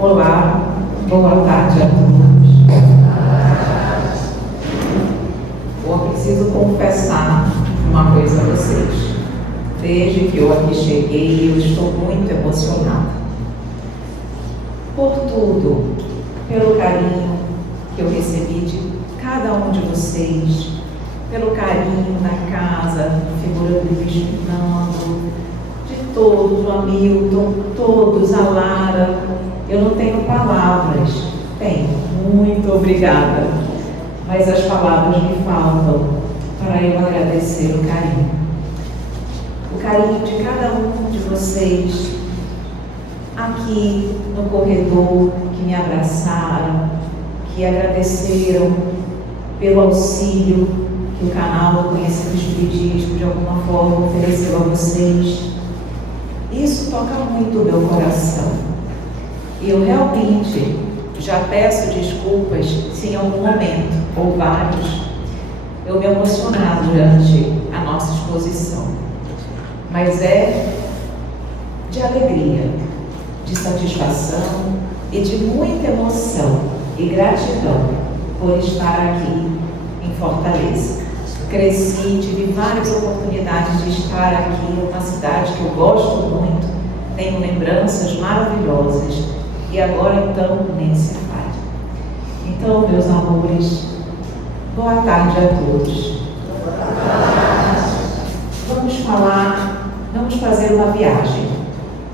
Olá, boa tarde a todos. Eu preciso confessar uma coisa a vocês. Desde que eu aqui cheguei, eu estou muito emocionada. Por tudo, pelo carinho que eu recebi de cada um de vocês, pelo carinho na casa, figura do Luiz Fernando, de todos, o Hamilton, todos, a Lara. Eu não tenho palavras. Tenho. Muito obrigada. Mas as palavras me faltam para eu agradecer o carinho. O carinho de cada um de vocês aqui no corredor, que me abraçaram, que agradeceram pelo auxílio que o canal Conhecendo o Espiritismo de alguma forma ofereceu a vocês. Isso toca muito o meu coração. E eu realmente já peço desculpas se em algum momento, ou vários, eu me emocionar durante a nossa exposição. Mas é de alegria, de satisfação e de muita emoção e gratidão por estar aqui em Fortaleza. Cresci, tive várias oportunidades de estar aqui, uma cidade que eu gosto muito, tenho lembranças maravilhosas, e agora então nem se faz. Então, meus amores, boa tarde a todos. Vamos fazer uma viagem.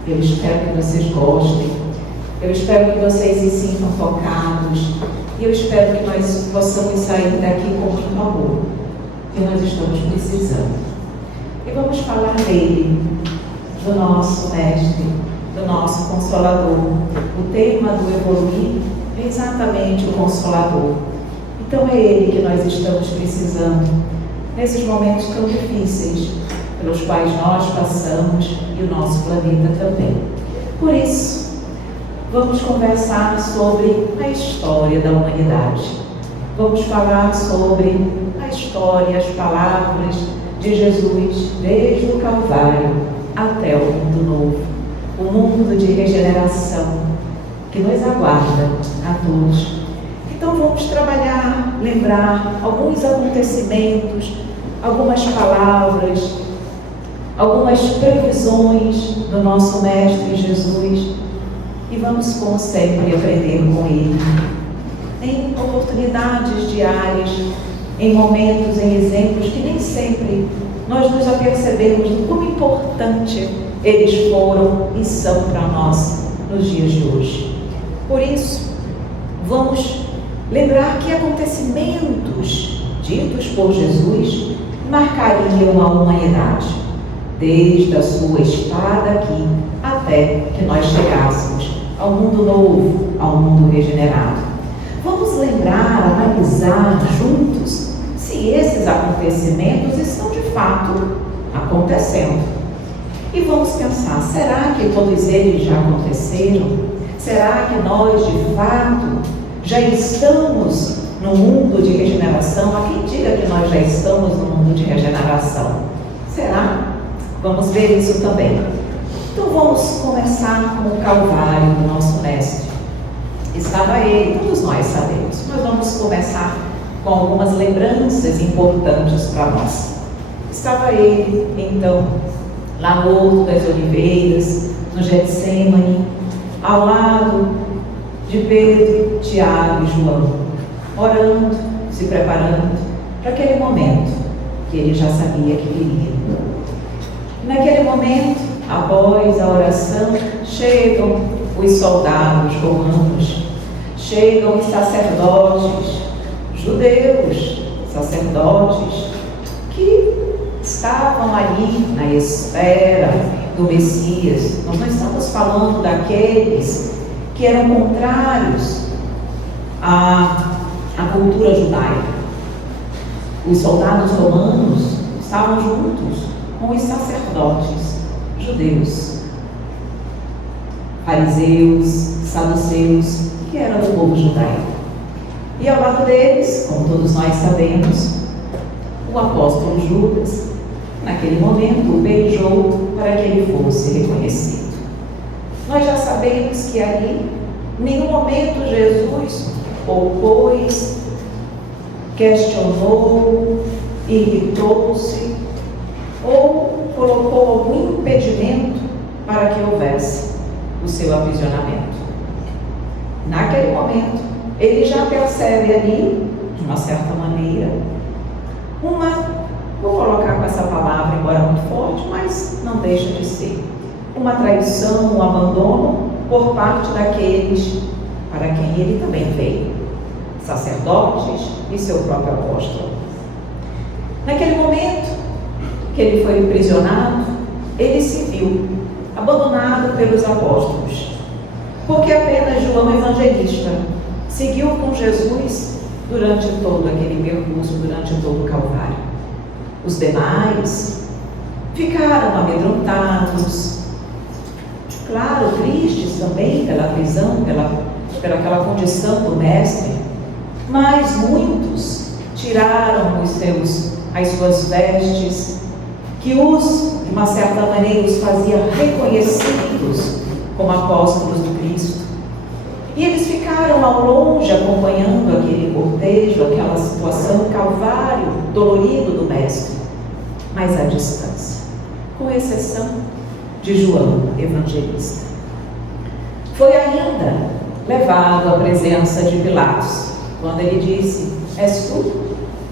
Eu espero que vocês gostem, eu espero que vocês se sintam tocados, e eu espero que nós possamos sair daqui com muito amor, que nós estamos precisando. E vamos falar dele, do nosso mestre, do nosso Consolador. O tema do Evoluir é exatamente o Consolador. Então é ele que nós estamos precisando nesses momentos tão difíceis pelos quais nós passamos e o nosso planeta também. Por isso, vamos conversar sobre a história da humanidade. Vamos falar sobre a história, as palavras de Jesus desde o Calvário até o mundo novo, o mundo de regeneração que nos aguarda a todos. Então vamos trabalhar, lembrar alguns acontecimentos, algumas palavras, algumas previsões do nosso Mestre Jesus, e vamos, como sempre, aprender com ele. Em oportunidades diárias, em momentos, em exemplos que nem sempre nós nos apercebemos do quão importante eles foram e são para nós nos dias de hoje. Por isso, vamos lembrar que acontecimentos ditos por Jesus marcariam a humanidade, desde a sua estada aqui até que nós chegássemos ao mundo novo, ao mundo regenerado. Vamos lembrar, analisar juntos se esses acontecimentos estão de fato acontecendo. E vamos pensar, será que todos eles já aconteceram? Será que nós, de fato, já estamos no mundo de regeneração? Há quem diga que nós já estamos no mundo de regeneração. Será? Vamos ver isso também. Então vamos começar com o Calvário do nosso Mestre. Estava ele, todos nós sabemos, mas vamos começar com algumas lembranças importantes para nós. Estava ele, então, lá no Horto das Oliveiras, no Getsêmani, ao lado de Pedro, Tiago e João, orando, se preparando para aquele momento que ele já sabia que viria. Naquele momento, após a oração, chegam os soldados romanos, chegam os sacerdotes, judeus, sacerdotes, que estavam ali na espera do Messias. Nós não estamos falando daqueles que eram contrários à cultura judaica. Os soldados romanos estavam juntos com os sacerdotes judeus, fariseus, saduceus, que eram do povo judaico. E ao lado deles, como todos nós sabemos, o apóstolo Judas, naquele momento, o beijou para que ele fosse reconhecido. Nós já sabemos que ali Em nenhum momento Jesus opôs, questionou, irritou-se ou colocou algum impedimento para que houvesse o seu aprisionamento. Naquele momento, ele já percebe ali, de uma certa maneira, vou colocar com essa palavra, embora muito forte, mas não deixa de ser, uma traição, um abandono por parte daqueles para quem ele também veio, sacerdotes e seu próprio apóstolo. Naquele momento que ele foi aprisionado, ele se viu abandonado pelos apóstolos, porque apenas João Evangelista seguiu com Jesus durante todo aquele percurso, durante todo o Calvário. Os demais ficaram amedrontados, claro, tristes também pela prisão, pelaquela condição do mestre, mas muitos tiraram as suas vestes, que de uma certa maneira, os fazia reconhecidos como apóstolos do Cristo. E eles ficaram ao longe acompanhando aquele cortejo, aquela situação, o calvário dolorido do Mestre, mas à distância, com exceção de João Evangelista. Foi ainda levado à presença de Pilatos, quando ele disse: és tu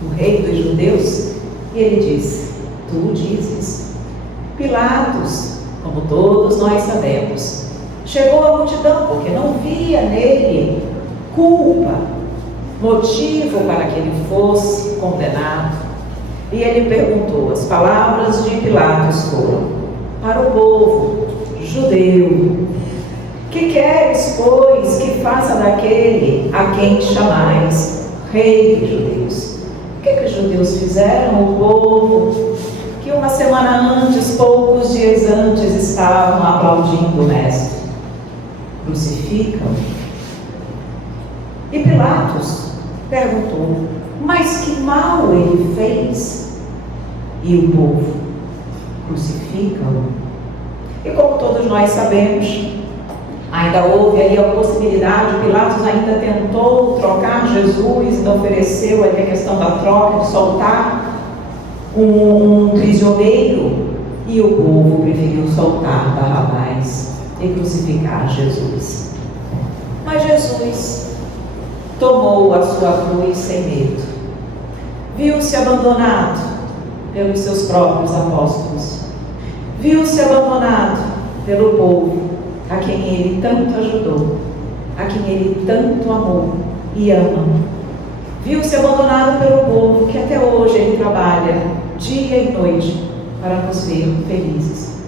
o rei dos judeus? E ele disse: tu dizes. Pilatos, como todos nós sabemos, chegou à multidão porque não via nele culpa, motivo para que ele fosse condenado. E ele perguntou, as palavras de Pilatos foram para o povo judeu: que queres, pois, que faça daquele a quem chamais rei dos judeus? O que os judeus fizeram? O povo que uma semana antes, poucos dias antes, estavam aplaudindo o Mestre, crucificam. E Pilatos perguntou: mas que mal ele fez? E o povo: crucificam. E como todos nós sabemos, ainda houve ali a possibilidade, Pilatos ainda tentou trocar Jesus, ainda ofereceu ali a questão da troca, de soltar um prisioneiro, e o povo preferiu soltar Barrabás e crucificar Jesus. Mas Jesus tomou a sua cruz sem medo, viu-se abandonado pelos seus próprios apóstolos, viu-se abandonado pelo povo a quem ele tanto ajudou, a quem ele tanto amou e ama. Viu-se abandonado pelo povo que até hoje ele trabalha dia e noite para nos ver felizes.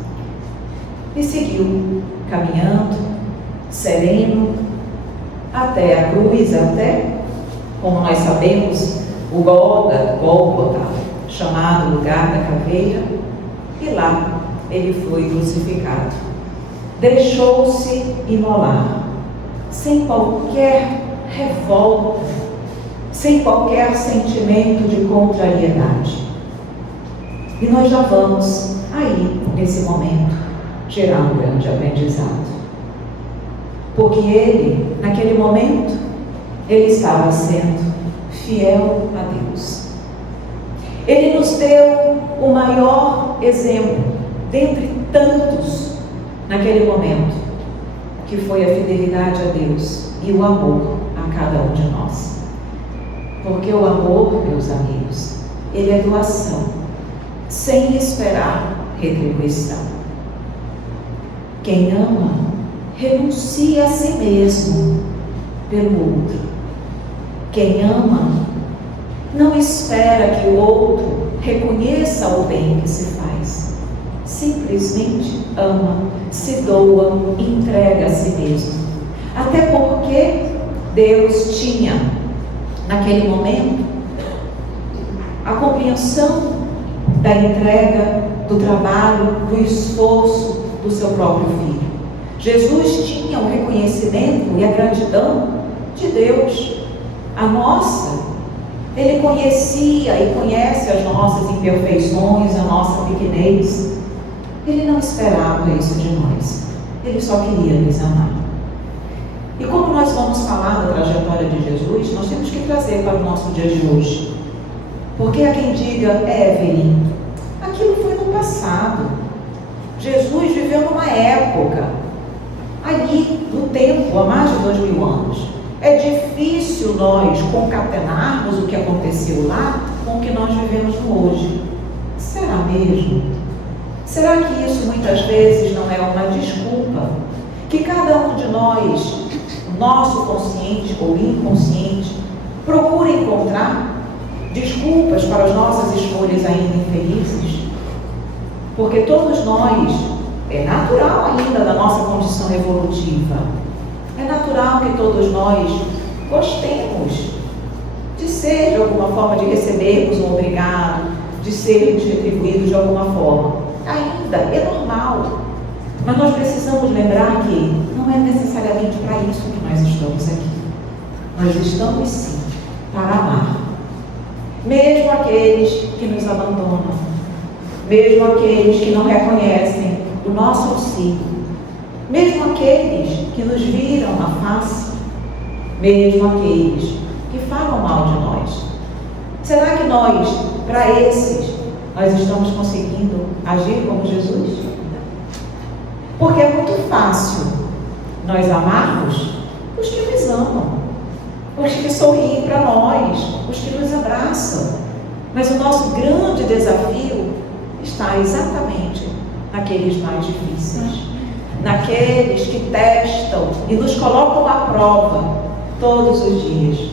E seguiu caminhando, sereno, até a cruz, até, como nós sabemos, o Gólgota, chamado lugar da caveira, e lá ele foi crucificado. Deixou-se imolar, sem qualquer revolta, sem qualquer sentimento de contrariedade. E nós já vamos aí, nesse momento, tirar um grande aprendizado. Porque ele, naquele momento, ele estava sendo fiel a Deus. Ele nos deu o maior exemplo, dentre tantos, naquele momento, que foi a fidelidade a Deus e o amor a cada um de nós. Porque o amor, meus amigos, ele é doação, sem esperar retribuição. Quem ama, renuncia a si mesmo pelo outro. Quem ama, não espera que o outro reconheça o bem que se faz. Simplesmente ama, se doa, entrega a si mesmo. Até porque Deus tinha, naquele momento, a compreensão da entrega, do trabalho, do esforço do seu próprio filho. Jesus tinha o reconhecimento e a gratidão de Deus. A nossa, ele conhecia e conhece as nossas imperfeições, a nossa pequenez. Ele não esperava isso de nós. Ele só queria nos amar. E como história de Jesus, nós temos que trazer para o nosso dia de hoje. Porque há quem diga, Evelyn, aquilo foi no passado. Jesus viveu numa época, ali no tempo, há mais de 2000 anos. É difícil nós concatenarmos o que aconteceu lá com o que nós vivemos no hoje. Será mesmo? Será que isso muitas vezes não é uma desculpa? Que cada um de nós, nosso consciente ou inconsciente, procura encontrar desculpas para as nossas escolhas ainda infelizes? Porque todos nós, é natural ainda da nossa condição evolutiva, é natural que todos nós gostemos de ser, de alguma forma, de recebermos um obrigado, de sermos retribuídos de alguma forma. Ainda é normal. Mas nós precisamos lembrar que não é necessariamente para isso que nós estamos aqui. Nós estamos sim para amar. Mesmo aqueles que nos abandonam, mesmo aqueles que não reconhecem o nosso auxílio, mesmo aqueles que nos viram a face, mesmo aqueles que falam mal de nós. Será que nós, para esses, nós estamos conseguindo agir como Jesus? Porque é muito fácil nós amarmos os que nos amam, os que sorriem para nós, os que nos abraçam. Mas o nosso grande desafio está exatamente naqueles mais difíceis, naqueles que testam e nos colocam à prova todos os dias.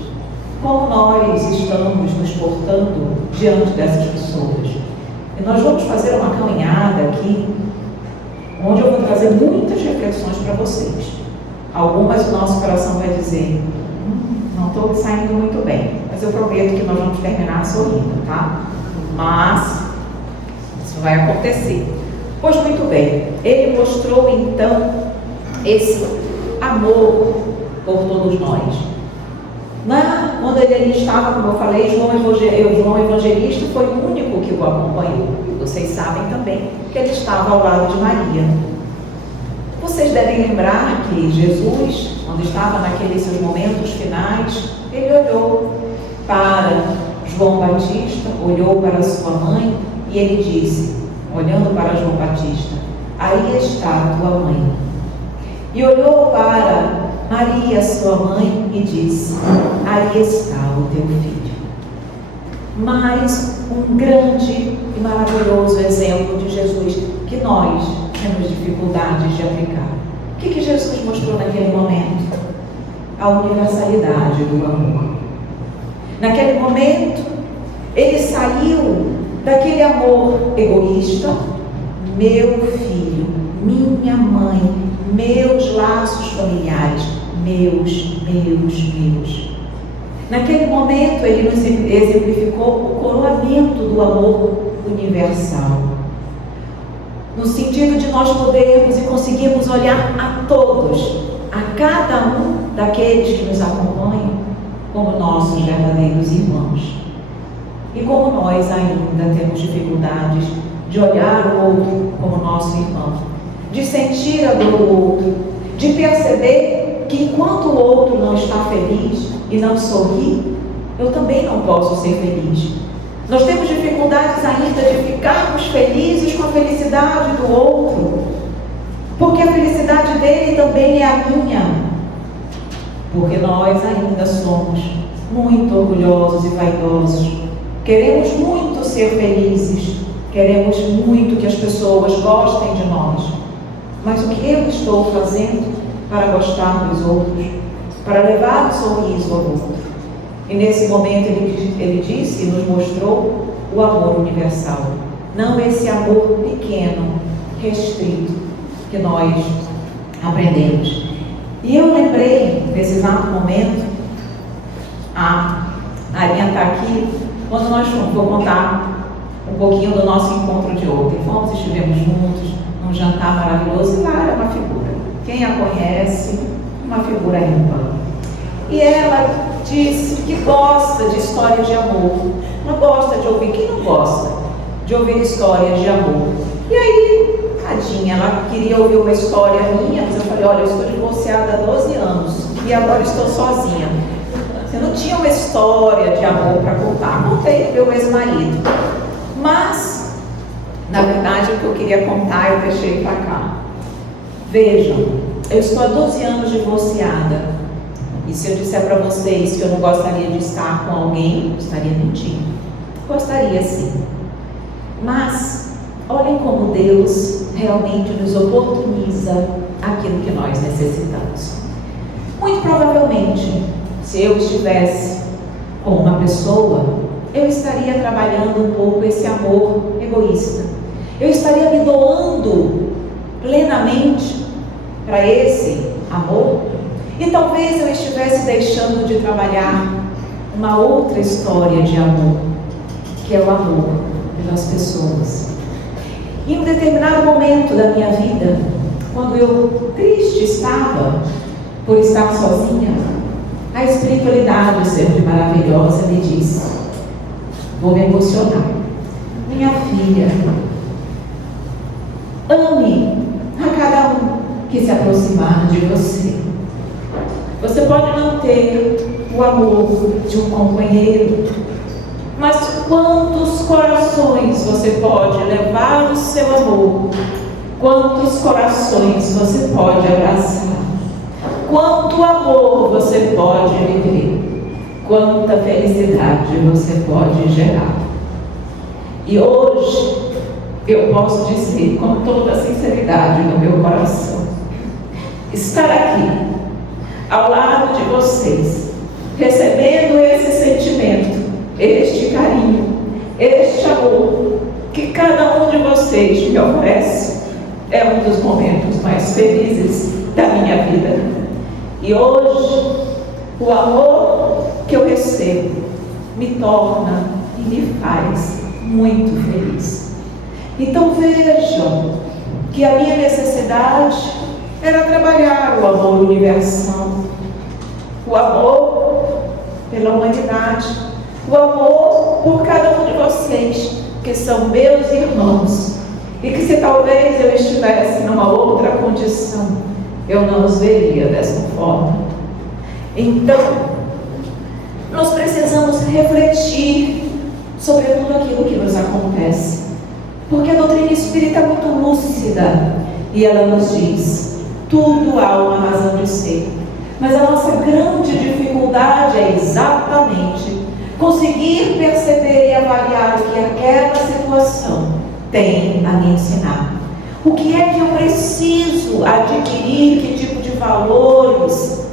Como nós estamos nos portando diante dessas pessoas? E nós vamos fazer uma caminhada aqui, onde eu vou trazer muitas reflexões para vocês. Algumas o nosso coração vai dizer, não estou saindo muito bem, mas eu prometo que nós vamos terminar sorrindo, tá? Mas isso vai acontecer. Pois muito bem, ele mostrou então esse amor por todos nós. Quando ele estava, como eu falei, João Evangelista foi o único que o acompanhou. Vocês sabem também que ele estava ao lado de Maria. Vocês devem lembrar que Jesus, quando estava naqueles seus momentos finais, ele olhou para João Batista, olhou para sua mãe e ele disse, olhando para João Batista, aí está a tua mãe. E olhou para Maria, sua mãe, e disse, aí está o teu filho. Mais um grande e maravilhoso exemplo de Jesus que nós temos dificuldades de aplicar. O que Jesus mostrou naquele momento? A universalidade do amor. Naquele momento, ele saiu daquele amor egoísta, meu filho, minha mãe, meus laços familiares, meus. Naquele momento, ele nos exemplificou o coroamento do amor universal. No sentido de nós podermos e conseguirmos olhar a todos, a cada um daqueles que nos acompanham, como nossos verdadeiros irmãos. E como nós ainda temos dificuldades de olhar o outro como nosso irmão, de sentir a dor do outro, de perceber que enquanto o outro não está feliz e não sorri, eu também não posso ser feliz. Nós temos dificuldades ainda de ficarmos felizes com a felicidade do outro, porque a felicidade dele também é a minha, porque nós ainda somos muito orgulhosos e vaidosos, queremos muito ser felizes, queremos muito que as pessoas gostem de nós, mas o que eu estou fazendo para gostar dos outros, para levar um sorriso ao outro? E nesse momento ele disse e nos mostrou o amor universal, não esse amor pequeno, restrito, que nós aprendemos. E eu lembrei desse exato momento, a Arinha está aqui, quando nós fomos, vou contar um pouquinho do nosso encontro de ontem. Estivemos juntos, num jantar maravilhoso, e lá era uma figura. Quem a conhece, uma figura ímpar. E ela disse que gosta de histórias de amor. Não gosta de ouvir. Quem não gosta de ouvir histórias de amor? E aí, tadinha, ela queria ouvir uma história minha, mas eu falei, olha, eu estou divorciada há 12 anos e agora estou sozinha. tinha uma história de amor para contar. Contei do meu ex-marido, mas na verdade o que eu queria contar eu deixei para cá. Vejam, eu estou há 12 anos divorciada, e se eu disser para vocês que eu não gostaria de estar com alguém, eu estaria mentindo. Gostaria sim, mas olhem como Deus realmente nos oportuniza aquilo que nós necessitamos. Muito provavelmente, se eu estivesse com uma pessoa, eu estaria trabalhando um pouco esse amor egoísta. Eu estaria me doando plenamente para esse amor, e talvez eu estivesse deixando de trabalhar uma outra história de amor, que é o amor pelas pessoas. Em um determinado momento da minha vida, quando eu triste estava por estar sozinha, a espiritualidade sempre maravilhosa me disse: vou me emocionar, minha filha, ame a cada um que se aproximar de você. Você pode não ter o amor de um companheiro, mas quantos corações você pode levar o seu amor? Quantos corações você pode abraçar? Quanto amor você pode viver? Quanta felicidade você pode gerar? E hoje eu posso dizer com toda a sinceridade no meu coração, estar aqui ao lado de vocês, recebendo esse sentimento, este carinho, este amor que cada um de vocês me oferece, é um dos momentos mais felizes da minha vida. E hoje, o amor que eu recebo me torna e me faz muito feliz. Então vejam que a minha necessidade era trabalhar o amor universal, o amor pela humanidade, o amor por cada um de vocês, que são meus irmãos, e que se talvez eu estivesse numa outra condição, eu não os veria dessa forma. Então, nós precisamos refletir sobre tudo aquilo que nos acontece, porque a doutrina espírita é muito lúcida, e ela nos diz: tudo há uma razão de ser. Mas a nossa grande dificuldade é exatamente conseguir perceber e avaliar o que aquela situação tem a me ensinar. O que é que eu preciso adquirir, que tipo de valores,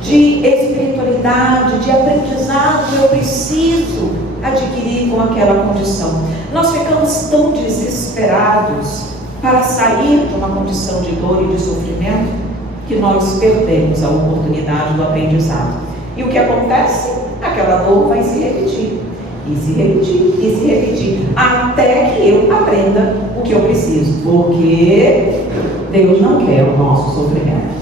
de espiritualidade, de aprendizado eu preciso adquirir com aquela condição. Nós ficamos tão desesperados para sair de uma condição de dor e de sofrimento, que nós perdemos a oportunidade do aprendizado. E o que acontece? Aquela dor vai se repetir, e se repetir, e se repetir, até que eu aprenda o que eu preciso, porque Deus não quer o nosso sofrimento,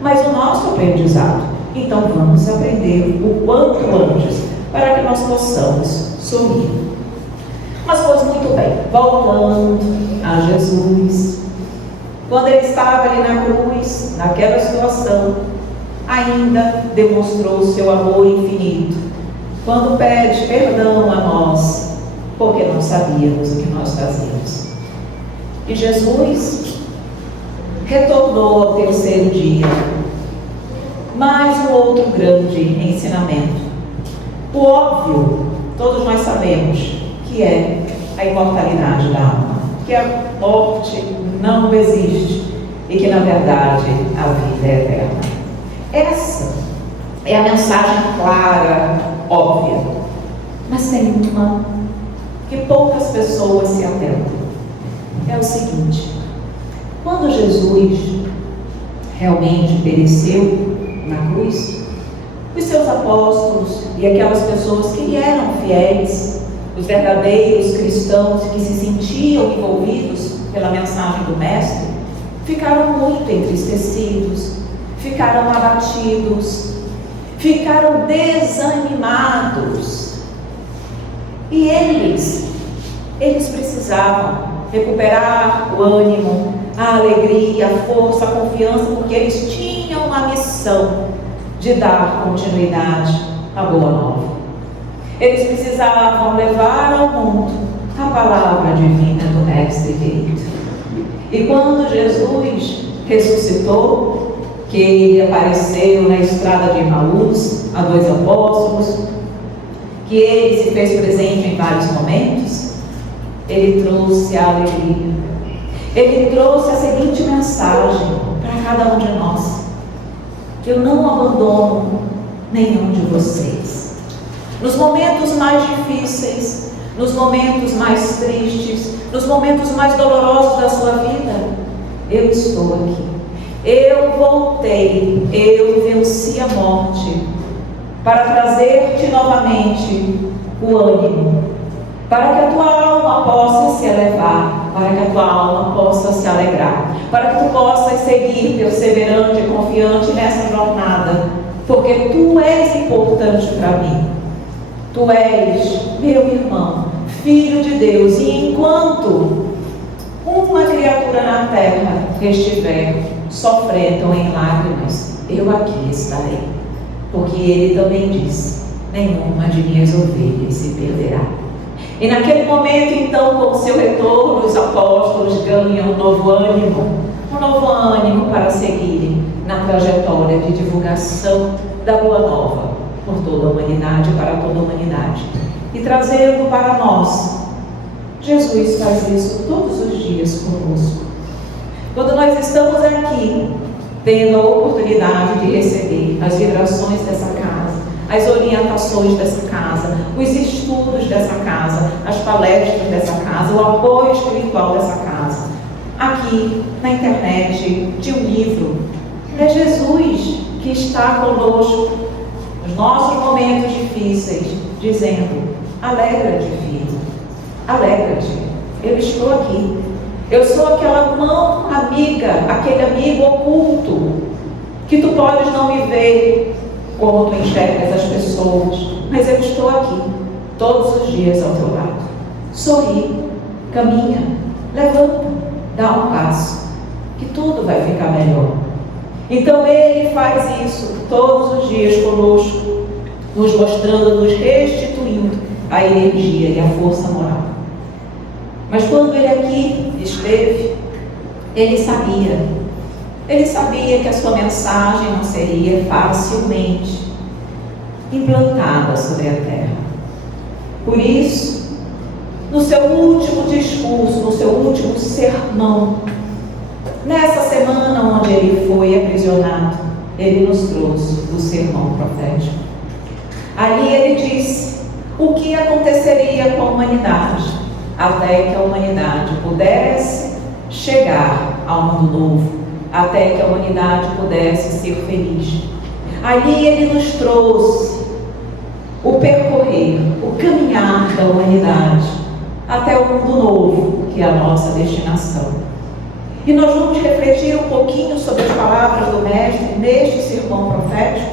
mas o nosso aprendizado. Então vamos aprender o quanto antes, para que nós possamos sorrir. Mas pois muito bem, voltando a Jesus, quando ele estava ali na cruz, naquela situação, ainda demonstrou o seu amor infinito, quando pede perdão a nós, porque não sabíamos o que nós fazíamos. E Jesus retornou ao terceiro dia, mais um outro grande ensinamento. O óbvio, todos nós sabemos, que é a imortalidade da alma, que a morte não existe e que na verdade a vida é eterna. Essa é a mensagem clara, óbvia, mas tem uma que poucas pessoas se atentam. É o seguinte: quando Jesus realmente pereceu na cruz, os seus apóstolos e aquelas pessoas que eram fiéis, os verdadeiros cristãos que se sentiam envolvidos pela mensagem do Mestre, ficaram muito entristecidos, ficaram abatidos, ficaram desanimados. E eles precisavam recuperar o ânimo, a alegria, a força, a confiança, porque eles tinham uma missão de dar continuidade a boa nova. Eles precisavam levar ao mundo a palavra divina do Mestre querido. E quando Jesus ressuscitou, que ele apareceu na estrada de Emaús a 2 apóstolos, que ele se fez presente em vários momentos, ele trouxe a alegria. Ele trouxe a seguinte mensagem para cada um de nós: eu não abandono nenhum de vocês. Nos momentos mais difíceis, nos momentos mais tristes, nos momentos mais dolorosos da sua vida, eu estou aqui. Eu voltei, eu venci a morte para trazer-te novamente o ânimo, para que a tua alma possa se elevar, para que a tua alma possa se alegrar, para que tu possas seguir perseverante e confiante nessa jornada, porque tu és importante para mim. Tu és meu irmão, filho de Deus, e enquanto uma criatura na terra estiver sofrendo em lágrimas, eu aqui estarei, porque ele também disse: nenhuma de minhas ovelhas se perderá. E naquele momento, então, com o seu retorno, os apóstolos ganham um novo ânimo para seguirem na trajetória de divulgação da Boa Nova por toda a humanidade, para toda a humanidade. E trazendo para nós, Jesus faz isso todos os dias conosco. Quando nós estamos aqui, tendo a oportunidade de receber as vibrações dessa casa, as orientações dessa casa, os estudos dessa casa, as palestras dessa casa, o apoio espiritual dessa casa, aqui na internet, de um livro, é Jesus que está conosco nos nossos momentos difíceis, dizendo: alegra-te, filho, alegra-te, eu estou aqui. Eu sou aquela mão amiga, aquele amigo oculto, que tu podes não me ver como tu enxergas as pessoas, mas eu estou aqui, todos os dias ao teu lado. Sorri, caminha, levanta, dá um passo, que tudo vai ficar melhor. Então ele faz isso todos os dias conosco, nos mostrando, nos restituindo a energia e a força moral. Mas quando ele aqui esteve, ele sabia que a sua mensagem não seria facilmente implantada sobre a terra. Por isso, no seu último discurso, no seu último sermão, nessa semana onde ele foi aprisionado, ele nos trouxe o sermão profético. Ali ele disse o que aconteceria com a humanidade, até que a humanidade pudesse chegar ao mundo novo, até que a humanidade pudesse ser feliz. Ali ele nos trouxe o percorrer, o caminhar da humanidade até o mundo novo, que é a nossa destinação. E nós vamos refletir um pouquinho sobre as palavras do Mestre neste sermão profético,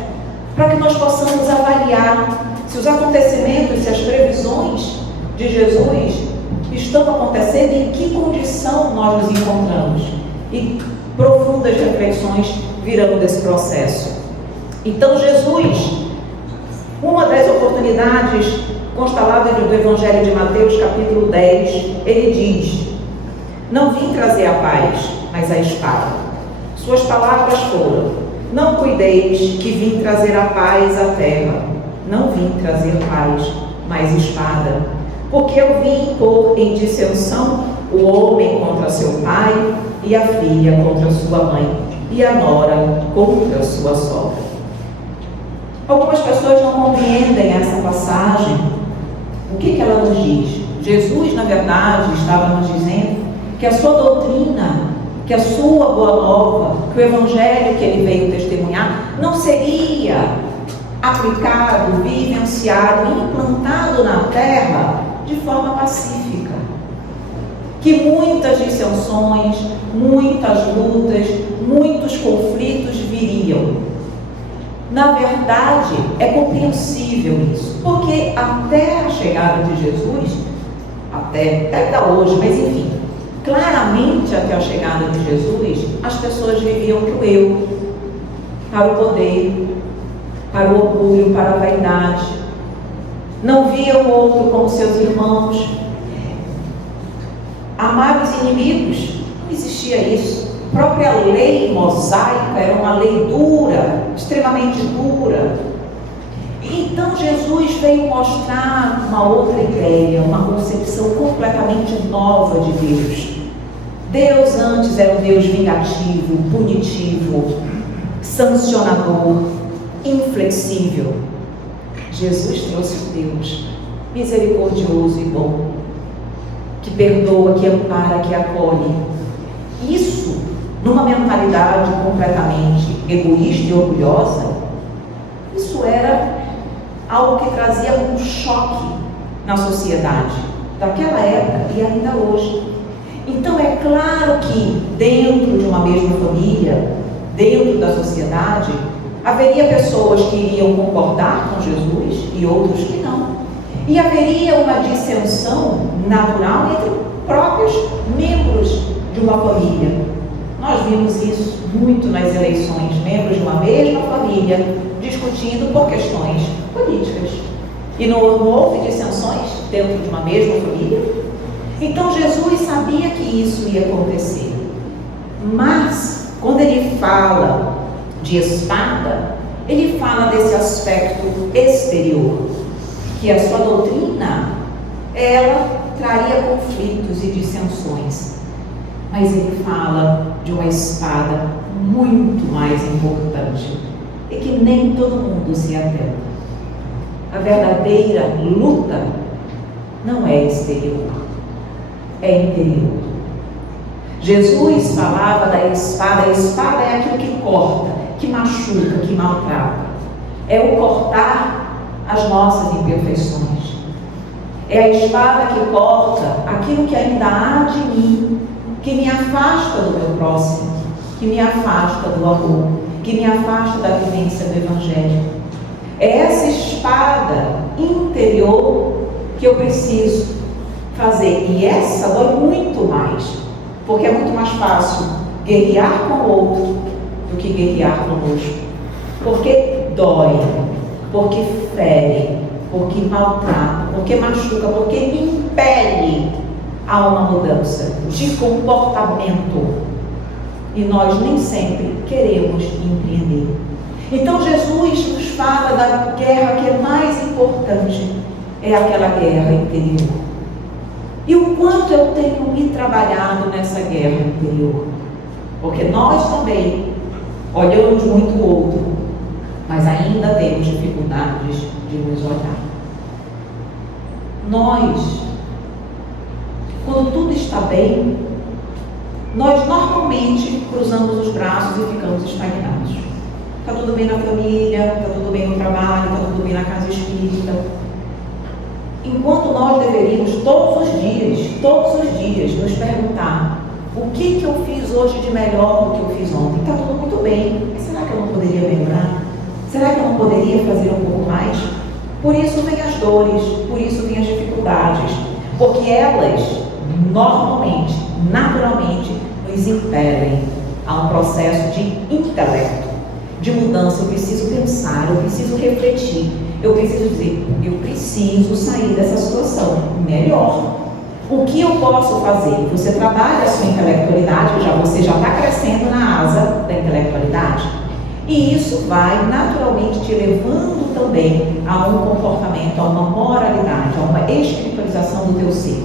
para que nós possamos avaliar se os acontecimentos, se as previsões de Jesus estão acontecendo e em que condição nós nos encontramos. E profundas reflexões virão desse processo. Então Jesus, uma das oportunidades constaladas do Evangelho de Mateus, capítulo 10, ele diz: não vim trazer a paz, mas a espada. Suas palavras foram: não cuideis que vim trazer a paz à terra. Não vim trazer paz, mas espada. Porque eu vim pôr em dissensão o homem contra seu pai, e a filha contra sua mãe, e a nora contra sua sogra. Algumas pessoas não compreendem essa passagem. O que ela nos diz? Jesus, na verdade, estava nos dizendo que a sua doutrina, que a sua boa nova, que o evangelho que ele veio testemunhar, não seria aplicado, vivenciado, implantado na terra de forma pacífica. Que muitas dissensões, muitas lutas, muitos conflitos viriam. Na verdade, é compreensível isso, porque até a chegada de Jesus, até hoje, mas enfim, claramente até a chegada de Jesus, as pessoas viviam para o eu, para o poder, para o orgulho, para a vaidade, não via o outro como seus irmãos, amar os inimigos, não existia isso. A própria lei mosaica era uma lei dura, extremamente dura. Então Jesus veio mostrar uma outra ideia, uma concepção completamente nova de Deus. Deus antes era um Deus vingativo, punitivo, sancionador, inflexível. Jesus trouxe um Deus misericordioso e bom, que perdoa, que ampara, que acolhe. Isso, numa mentalidade completamente egoísta e orgulhosa, isso era algo que trazia um choque na sociedade daquela época e ainda hoje. Então é claro que dentro de uma mesma família, dentro da sociedade, haveria pessoas que iriam concordar com Jesus e outros que não. E haveria uma dissensão natural entre próprios membros de uma família. Nós vimos isso muito nas eleições, membros de uma mesma família discutindo por questões políticas. E não houve dissensões dentro de uma mesma família? Então Jesus sabia que isso ia acontecer. Mas, quando ele fala de espada, ele fala desse aspecto exterior, que a sua doutrina, ela traria conflitos e dissensões. Mas ele fala de uma espada muito mais importante e que nem todo mundo se atenta. A verdadeira luta não é exterior, é interior. Jesus falava da espada. A espada é aquilo que corta, que machuca, que maltrata. É o cortar as nossas imperfeições. É a espada que corta aquilo que ainda há de mim, que me afasta do meu próximo, que me afasta do amor, que me afasta da vivência do Evangelho. É essa espada interior que eu preciso fazer. E essa dói muito mais, porque é muito mais fácil guerrear com o outro do que guerrear conosco. Porque dói, porque fere, porque maltrata, porque machuca, porque me impele a uma mudança de comportamento. E nós nem sempre queremos empreender. Então Jesus nos fala da guerra que é mais importante, é aquela guerra interior. E o quanto eu tenho me trabalhado nessa guerra interior? Porque nós também olhamos muito o outro, mas ainda temos dificuldades de nos olhar. Nós, quando tudo está bem, nós normalmente cruzamos os braços e ficamos estagnados. Está tudo bem na família, está tudo bem no trabalho, está tudo bem na casa espírita. Enquanto nós deveríamos todos os dias nos perguntar: o que eu fiz hoje de melhor do que eu fiz ontem? Está tudo muito bem, mas será que eu não poderia melhorar? Será que eu não poderia fazer um pouco mais? Por isso vêm as dores, por isso vêm as dificuldades, porque elas normalmente, naturalmente, nos impelem a um processo de intelecto, de mudança. Eu preciso pensar, eu preciso refletir, eu preciso dizer, eu preciso sair dessa situação melhor. O que eu posso fazer? Você trabalha a sua intelectualidade, você já está crescendo na asa da intelectualidade. E isso vai naturalmente te levando também a um comportamento, a uma moralidade, a uma espiritualização do teu ser.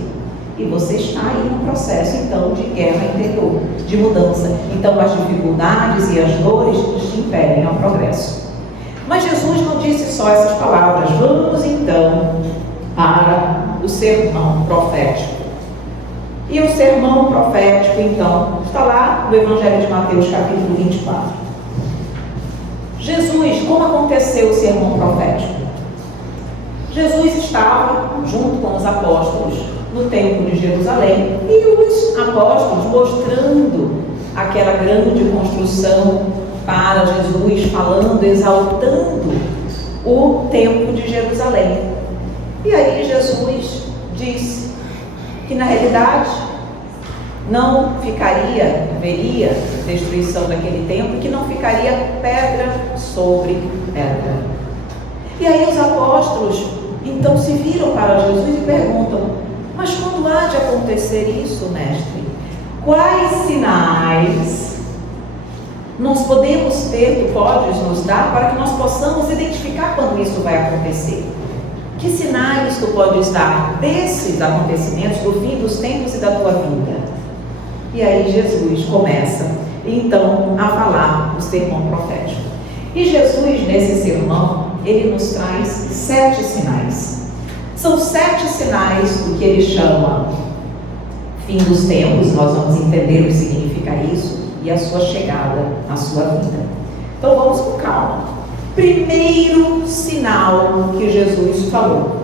E você está aí num processo, então, de guerra interior, de mudança. Então, as dificuldades e as dores te impedem ao progresso. Mas Jesus não disse só essas palavras. Vamos, então, para o sermão profético. E o sermão profético, então, está lá no Evangelho de Mateus, capítulo 24. Jesus, como aconteceu o sermão profético? Jesus estava junto com os apóstolos no templo de Jerusalém e os apóstolos mostrando aquela grande construção para Jesus, falando, exaltando o templo de Jerusalém. E aí Jesus disse que na realidade não haveria destruição daquele templo, que não ficaria pedra sobre pedra. E aí os apóstolos Então se viram para Jesus e perguntam: mas quando há de acontecer isso, mestre? Quais sinais nós podemos ter, tu podes nos dar, para que nós possamos identificar quando isso vai acontecer? Que sinais tu podes dar desses acontecimentos, do fim dos tempos e da tua vinda? E aí Jesus começa, então, a falar o sermão profético. E Jesus, nesse sermão, ele nos traz 7 sinais. São 7 sinais do que ele chama fim dos tempos. Nós vamos entender o que significa isso e a sua chegada, a sua vida. Então vamos com calma. Primeiro sinal que Jesus falou: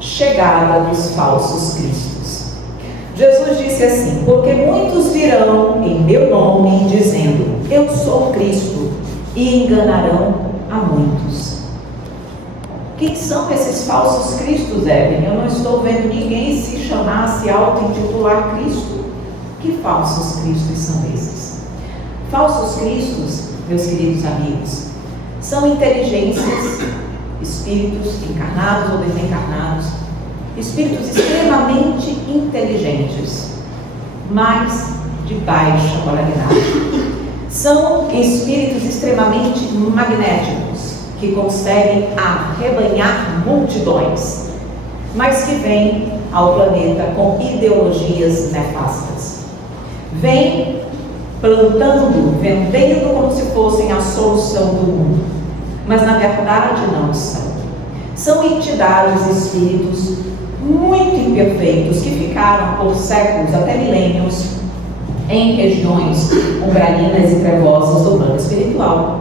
chegada dos falsos cristos. Jesus disse assim: porque muitos virão em meu nome dizendo, eu sou Cristo, e enganarão a muitos. Quem são esses falsos cristos, Evelyn? Eu não estou vendo ninguém se chamar, se auto-intitular Cristo. Que falsos cristos são esses? Falsos cristos, meus queridos amigos, são inteligências, espíritos encarnados ou desencarnados, espíritos extremamente inteligentes, mas de baixa moralidade. São espíritos extremamente magnéticos, que conseguem arrebanhar multidões, mas que vêm ao planeta com ideologias nefastas. Vêm plantando, vendendo como se fossem a solução do mundo, mas na verdade não são. São entidades, espíritos muito imperfeitos que ficaram por séculos, até milênios, em regiões umbralinas e trevosas do plano espiritual,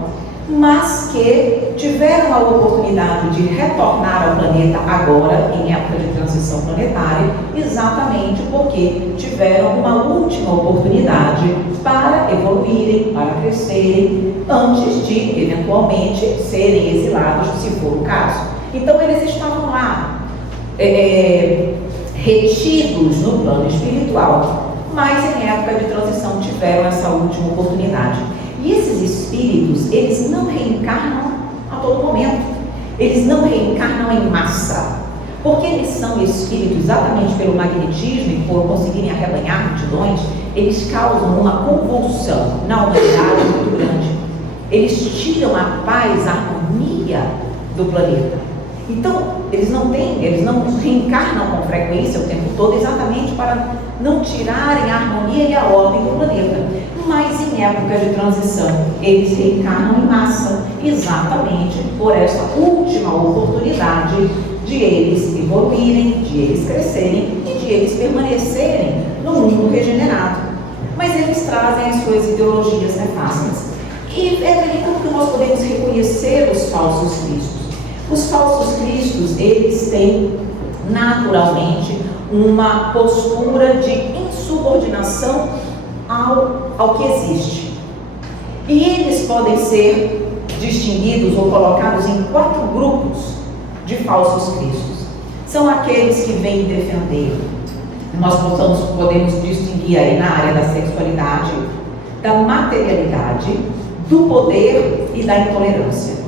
mas que tiveram a oportunidade de retornar ao planeta agora, em época de transição planetária, exatamente porque tiveram uma última oportunidade para evoluírem, para crescerem, antes de, eventualmente, serem exilados, se for o caso. Então, eles estavam lá, retidos no plano espiritual, mas em época de transição tiveram essa última oportunidade. E esses espíritos, eles não reencarnam a todo momento. Eles não reencarnam em massa. Porque eles são espíritos, exatamente pelo magnetismo e por conseguirem arrebanhar multidões, eles causam uma convulsão na humanidade muito grande. Eles tiram a paz, a harmonia do planeta. Então, eles não reencarnam com frequência o tempo todo, exatamente para não tirarem a harmonia e a ordem do planeta. Mas em época de transição, eles reencarnam em massa, exatamente por essa última oportunidade de eles evoluírem, de eles crescerem e de eles permanecerem no mundo regenerado. Mas eles trazem as suas ideologias nefastas. E é como que nós podemos reconhecer os falsos cristos? Os falsos cristos, eles têm naturalmente uma postura de insubordinação ao que existe. E eles podem ser distinguidos ou colocados em 4 grupos de falsos cristos. São aqueles que vêm defender, nós podemos distinguir aí na área da sexualidade, da materialidade, do poder e da intolerância.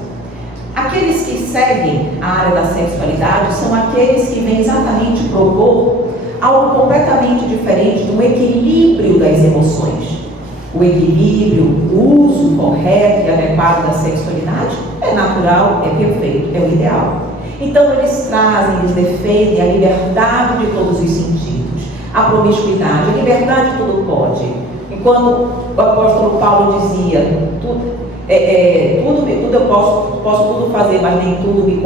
Aqueles que seguem a área da sexualidade são aqueles que vêm exatamente propor algo completamente diferente do equilíbrio das emoções. O equilíbrio, o uso correto e adequado da sexualidade é natural, é perfeito, é o ideal. Então eles trazem, eles defendem a liberdade de todos os sentidos, a promiscuidade, a liberdade tudo pode. Enquanto o apóstolo Paulo dizia, tudo eu posso tudo fazer, mas nem tudo me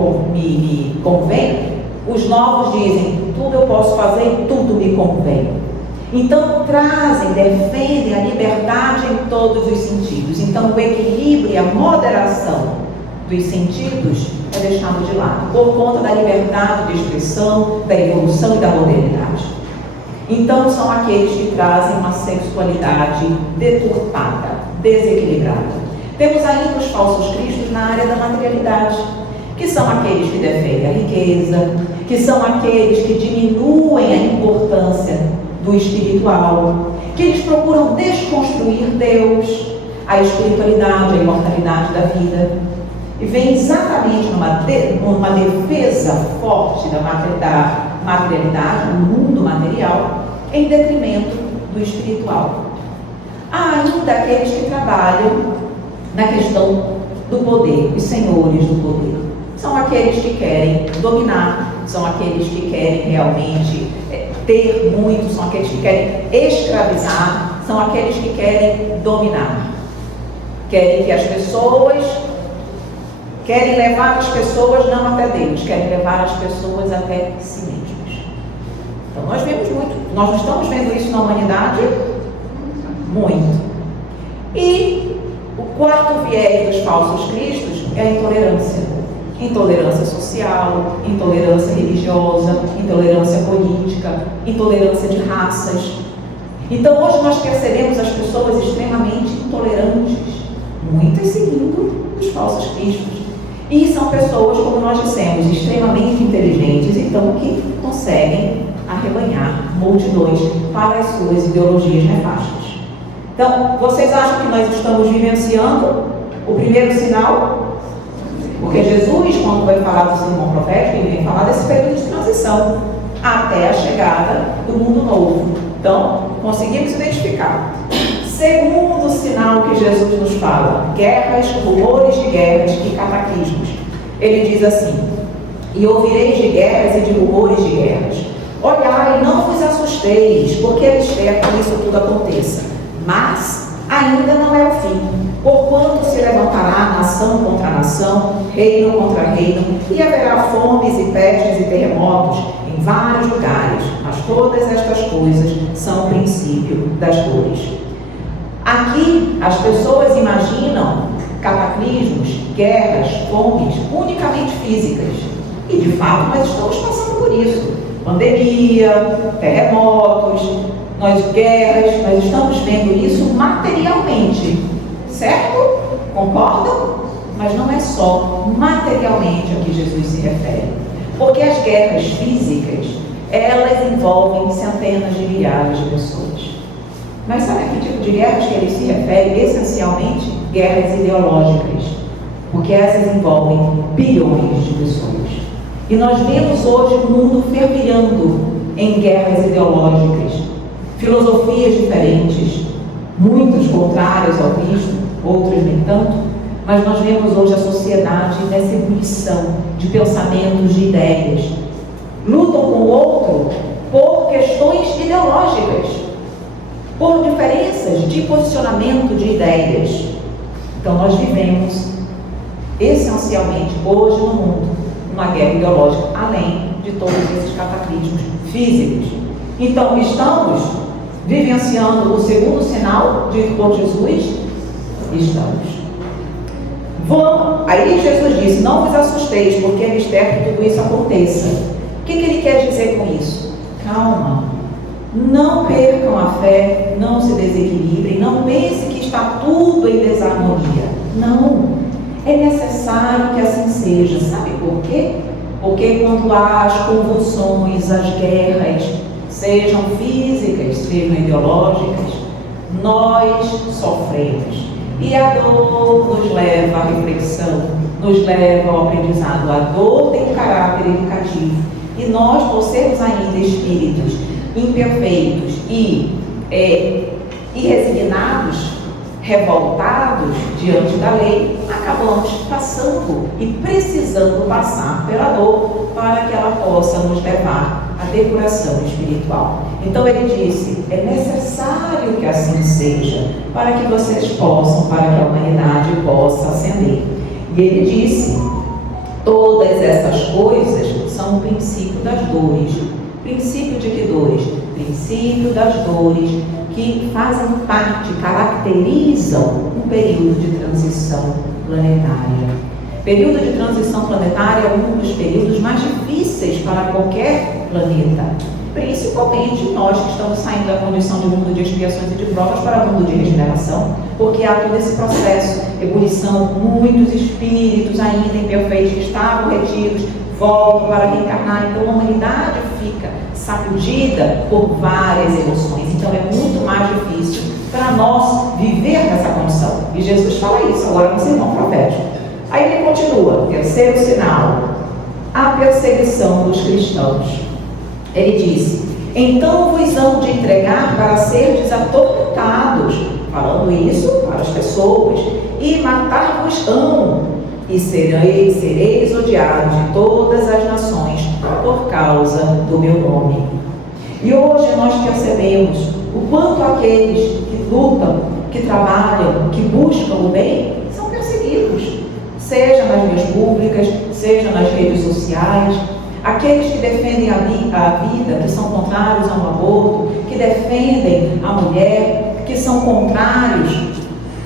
convém, os novos dizem, tudo eu posso fazer e tudo me convém. Então trazem, defendem a liberdade em todos os sentidos. Então o equilíbrio e a moderação dos sentidos é deixado de lado, por conta da liberdade de expressão, da evolução e da modernidade. Então são aqueles que trazem uma sexualidade deturpada, desequilibrada. Temos ainda os falsos cristos na área da materialidade, que são aqueles que defendem a riqueza, que são aqueles que diminuem a importância do espiritual, que eles procuram desconstruir Deus, a espiritualidade, a imortalidade da vida. e vem exatamente numa defesa forte da materialidade, do mundo material, em detrimento do espiritual. Há ainda aqueles que trabalham na questão do poder, os senhores do poder. São aqueles que querem dominar, são aqueles que querem realmente ter muito, são aqueles que querem escravizar, são aqueles que querem dominar. Querem que as pessoas, querem levar as pessoas não até Deus, querem levar as pessoas até si mesmos. Então nós vemos muito, nós estamos vendo isso na humanidade muito. E o quarto viés dos falsos cristos é a intolerância. Intolerância social, intolerância religiosa, intolerância política, intolerância de raças. Então hoje nós percebemos as pessoas extremamente intolerantes, muitas seguindo os falsos cristos. E são pessoas, como nós dissemos, extremamente inteligentes, então que conseguem arrebanhar multidões para as suas ideologias nefastas. Então, vocês acham que nós estamos vivenciando o primeiro sinal? Porque Jesus, quando vai falar do sermão profético, ele vem falar desse período de transição até a chegada do mundo novo. Então, conseguimos identificar. Segundo sinal que Jesus nos fala: guerras, rumores de guerras e cataclismos. Ele diz assim: e ouvireis de guerras e de rumores de guerras. Olhai, não vos assusteis, porque é esperto que isso tudo aconteça. Mas ainda não é o fim. Porquanto se levantará nação contra nação, reino contra reino, e haverá fomes e pestes e terremotos em vários lugares. Mas todas estas coisas são o princípio das dores. Aqui as pessoas imaginam cataclismos, guerras, fomes unicamente físicas. E de fato nós estamos passando por isso. Pandemia, terremotos, guerras, nós estamos vendo isso materialmente. Certo? Concordam? Mas não é só materialmente a que Jesus se refere. Porque as guerras físicas, elas envolvem centenas de milhares de pessoas. Mas sabe que tipo de guerras que ele se refere? Essencialmente, guerras ideológicas. Porque essas envolvem bilhões de pessoas. E nós vemos hoje o mundo fervilhando em guerras ideológicas. Filosofias diferentes, muitos contrários ao Cristo, outros nem tanto, mas nós vemos hoje a sociedade nessa ebulição de pensamentos, de ideias. Lutam com o outro por questões ideológicas, por diferenças de posicionamento de ideias. Então nós vivemos, essencialmente, hoje no mundo, uma guerra ideológica, além de todos esses cataclismos físicos. Então estamos vivenciando o segundo sinal dito por Jesus? Estamos. Aí Jesus disse: não vos assusteis, porque é mistério que tudo isso aconteça. O que ele quer dizer com isso? Calma, não percam a fé, não se desequilibrem, não pense que está tudo em desarmonia. Não, é necessário que assim seja. Sabe por quê? Porque quando há as convulsões, as guerras, sejam físicas, sejam ideológicas, nós sofremos. E a dor nos leva à reflexão, nos leva ao aprendizado. A dor tem um caráter educativo. E nós, por sermos ainda espíritos imperfeitos e resignados, revoltados diante da lei, acabamos passando e precisando passar pela dor para que ela possa nos levar à depuração espiritual. Então ele disse: é necessário que assim seja, para que vocês possam, para que a humanidade possa ascender. E ele disse: todas essas coisas são o princípio das dores. Princípio de que dores? Princípio das dores que fazem parte, caracterizam um período de transição planetária. Período de transição planetária é um dos períodos mais difíceis para qualquer planeta, principalmente nós que estamos saindo da condição de mundo de expiações e de provas para o mundo de regeneração, porque há todo esse processo, ebulição, muitos espíritos ainda imperfeitos que estavam retidos, voltam para reencarnar. Então a humanidade fica sacudida por várias emoções. Então é muito mais difícil para nós viver nessa condição. E Jesus fala isso agora no sermão profético. Aí ele continua, terceiro sinal, a perseguição dos cristãos. Ele diz: então vos hão de entregar para serdes atormentados, falando isso para as pessoas, e matar-vos-ão, e sereis odiados de todas as nações por causa do meu nome. E hoje nós percebemos o quanto aqueles que lutam, que trabalham, que buscam o bem, são perseguidos, seja nas vias públicas, seja nas redes sociais. Aqueles que defendem a vida, que são contrários ao aborto, que defendem a mulher, que são contrários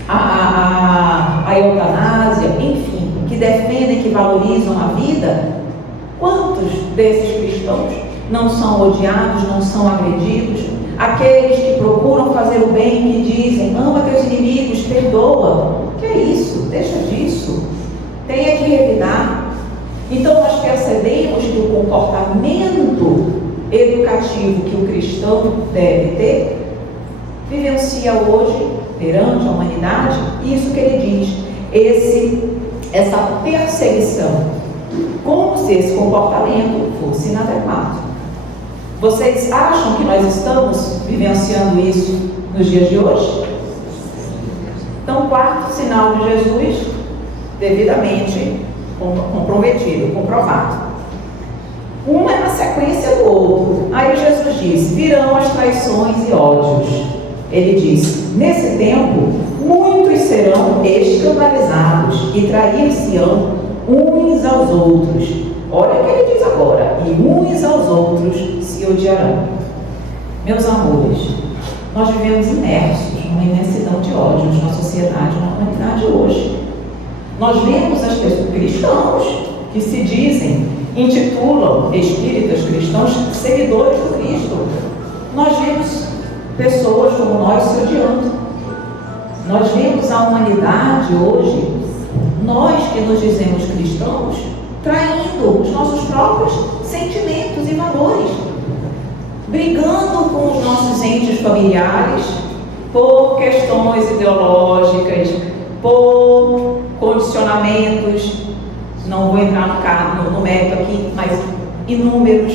à eutanásia, enfim, que defendem, que valorizam a vida, quantos desses cristãos não são odiados, não são agredidos? Aqueles que procuram fazer o bem, que dizem: ama teus inimigos, perdoa. Que é isso? Deixa disso. Tenha que revidar. Então nós percebemos que o comportamento educativo que o cristão deve ter vivencia hoje perante a humanidade isso que ele diz, essa perseguição, como se esse comportamento fosse inadequado. Vocês acham que nós estamos vivenciando isso nos dias de hoje? Então, quarto sinal de Jesus, devidamente comprometido, comprovado. Um é na sequência do outro. Aí Jesus diz: virão as traições e ódios. Ele diz: nesse tempo, muitos serão escandalizados e trair-se-ão uns aos outros. Olha o que ele diz agora: e uns aos outros se odiarão. Meus amores, nós vivemos imersos numa imensidão de ódios na sociedade, na humanidade hoje. Nós vemos as pessoas cristãos que se dizem, intitulam espíritas cristãos, seguidores do Cristo. Nós vemos pessoas como nós se odiando. Nós vemos a humanidade hoje, nós que nos dizemos cristãos, traindo os nossos próprios sentimentos e valores, brigando com os nossos entes familiares por questões ideológicas, por condicionamentos. Não vou entrar no mérito aqui, mas inúmeros.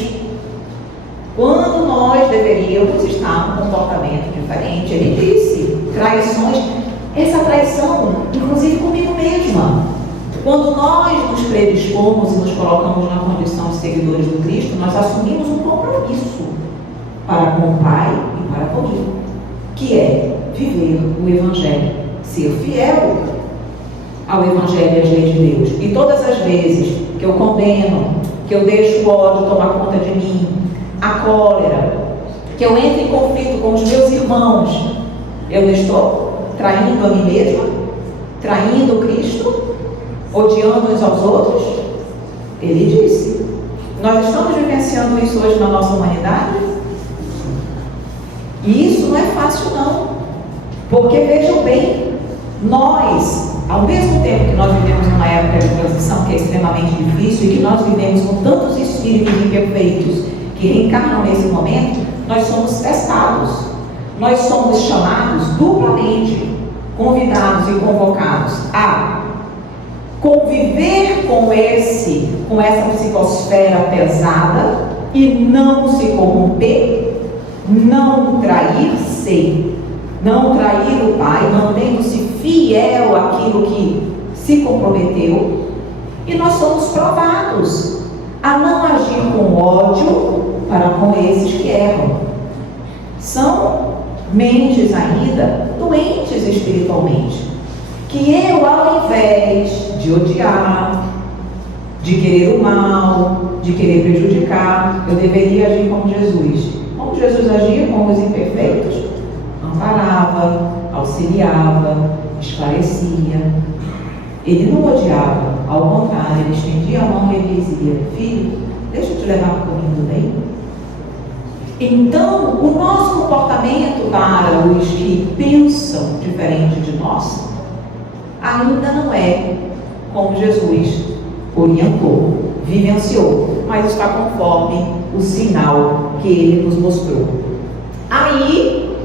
Quando nós deveríamos estar num comportamento diferente. Ele disse: traições, essa traição, inclusive comigo mesma. Quando nós nos predispomos e nos colocamos na condição de seguidores do Cristo, nós assumimos um compromisso para com o Pai e para comigo, que é viver o Evangelho, ser fiel ao Evangelho e às leis de Deus. E todas as vezes que eu condeno, que eu deixo o ódio tomar conta de mim, a cólera, que eu entro em conflito com os meus irmãos, eu estou traindo a mim mesma, traindo o Cristo, odiando uns aos outros. Ele disse: nós estamos vivenciando isso hoje na nossa humanidade? E isso não é fácil não, porque vejam bem, nós, ao mesmo tempo que nós vivemos numa época de transição que é extremamente difícil e que nós vivemos com tantos espíritos imperfeitos que reencarnam nesse momento, nós somos testados, nós somos chamados duplamente, convidados e convocados a conviver com essa psicosfera pesada e não se corromper, não trair-se, não trair o Pai, mantendo-se fiel àquilo que se comprometeu. E nós somos provados a não agir com ódio para com esses que erram. São mentes ainda doentes espiritualmente, que eu, ao invés de odiar, de querer o mal, de querer prejudicar, eu deveria agir como Jesus. Como Jesus agia com os imperfeitos? Amparava, auxiliava, esclarecia. Ele não odiava, ao contrário, ele estendia a mão e ele dizia: filho, deixa eu te levar para o caminho do bem. Então, o nosso comportamento para os que pensam diferente de nós ainda não é como Jesus orientou, vivenciou, mas está conforme o sinal que ele nos mostrou. Aí,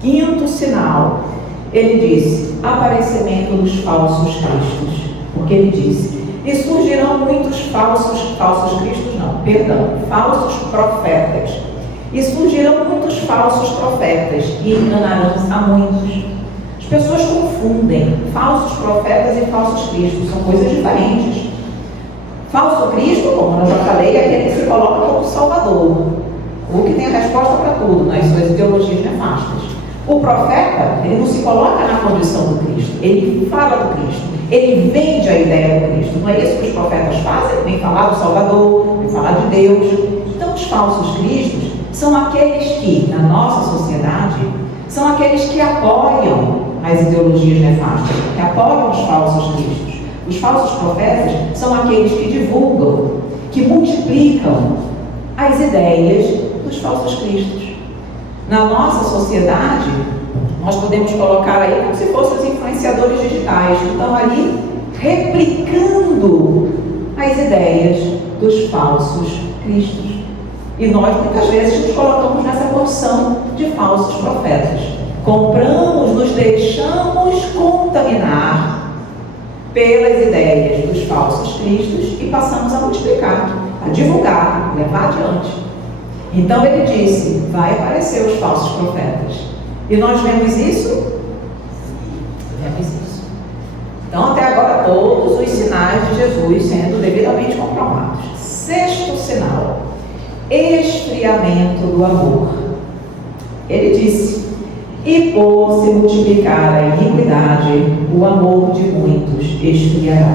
quinto sinal, ele disse: aparecimento dos falsos cristos. Porque ele disse: e surgirão muitos falsos profetas. E surgirão muitos falsos profetas e enganarão a muitos. As pessoas confundem falsos profetas e falsos cristos, são coisas diferentes. Falso Cristo, como eu já falei, é aquele que se coloca como Salvador, o que tem a resposta para tudo, nas suas ideologias nefastas. O profeta, ele não se coloca na condição do Cristo, ele fala do Cristo, ele vende a ideia do Cristo. Não é isso que os profetas fazem? Vem falar do Salvador, vem falar de Deus. Então, os falsos cristos são aqueles que, na nossa sociedade, são aqueles que apoiam as ideologias nefastas, que apoiam os falsos cristos. Os falsos profetas são aqueles que divulgam, que multiplicam as ideias dos falsos cristos. Na nossa sociedade, nós podemos colocar aí como se fossem os influenciadores digitais, que estão ali replicando as ideias dos falsos cristos. E nós, muitas vezes, nos colocamos nessa condição de falsos profetas. Compramos, nos deixamos contaminar pelas ideias dos falsos cristos e passamos a multiplicar, a divulgar, a levar adiante. Então ele disse: vai aparecer os falsos profetas. E nós vemos isso? Vemos isso. Então, até agora, todos os sinais de Jesus sendo devidamente comprovados. Sexto sinal: esfriamento do amor. Ele disse: e por se multiplicar a iniquidade, o amor de muitos esfriará.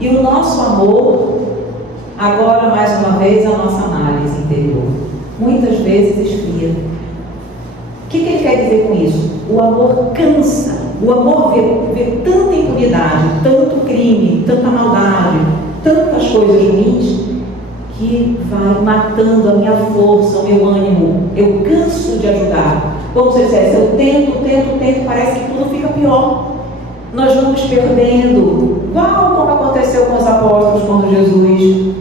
E o nosso amor, agora mais uma vez a nossa análise interior, muitas vezes esfria. O que ele quer dizer com isso? O amor cansa. O amor vê tanta impunidade, tanto crime, tanta maldade, tantas coisas ruins, que vai matando a minha força, o meu ânimo. Eu canso de ajudar. Como se eu dissesse, eu tento, parece que tudo fica pior. Nós vamos perdendo, igual como aconteceu com os apóstolos quando Jesus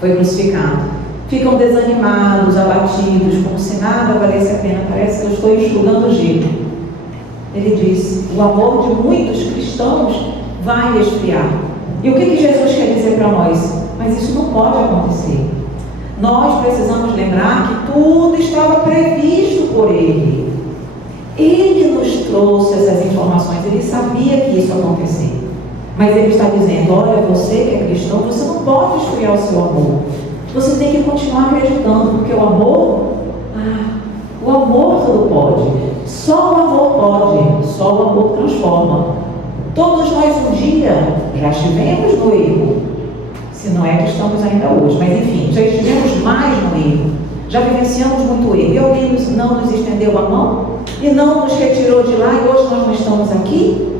foi crucificado. Ficam desanimados, abatidos, como se nada valesse a pena. Parece que eu estou enxugando gelo. Ele disse: o amor de muitos cristãos vai esfriar. E o que Jesus quer dizer para nós? Mas isso não pode acontecer. Nós precisamos lembrar que tudo estava previsto por Ele. Ele nos trouxe essas informações, Ele sabia que isso ia acontecer. Mas Ele está dizendo: olha, você que é cristão, você não pode esfriar o seu amor. Você tem que continuar acreditando, porque o amor tudo pode. Só o amor pode, só o amor transforma. Todos nós um dia já estivemos no erro, se não é que estamos ainda hoje, mas enfim, já estivemos mais no erro, já vivenciamos muito erro, e alguém não nos estendeu a mão, e não nos retirou de lá, e hoje nós não estamos aqui.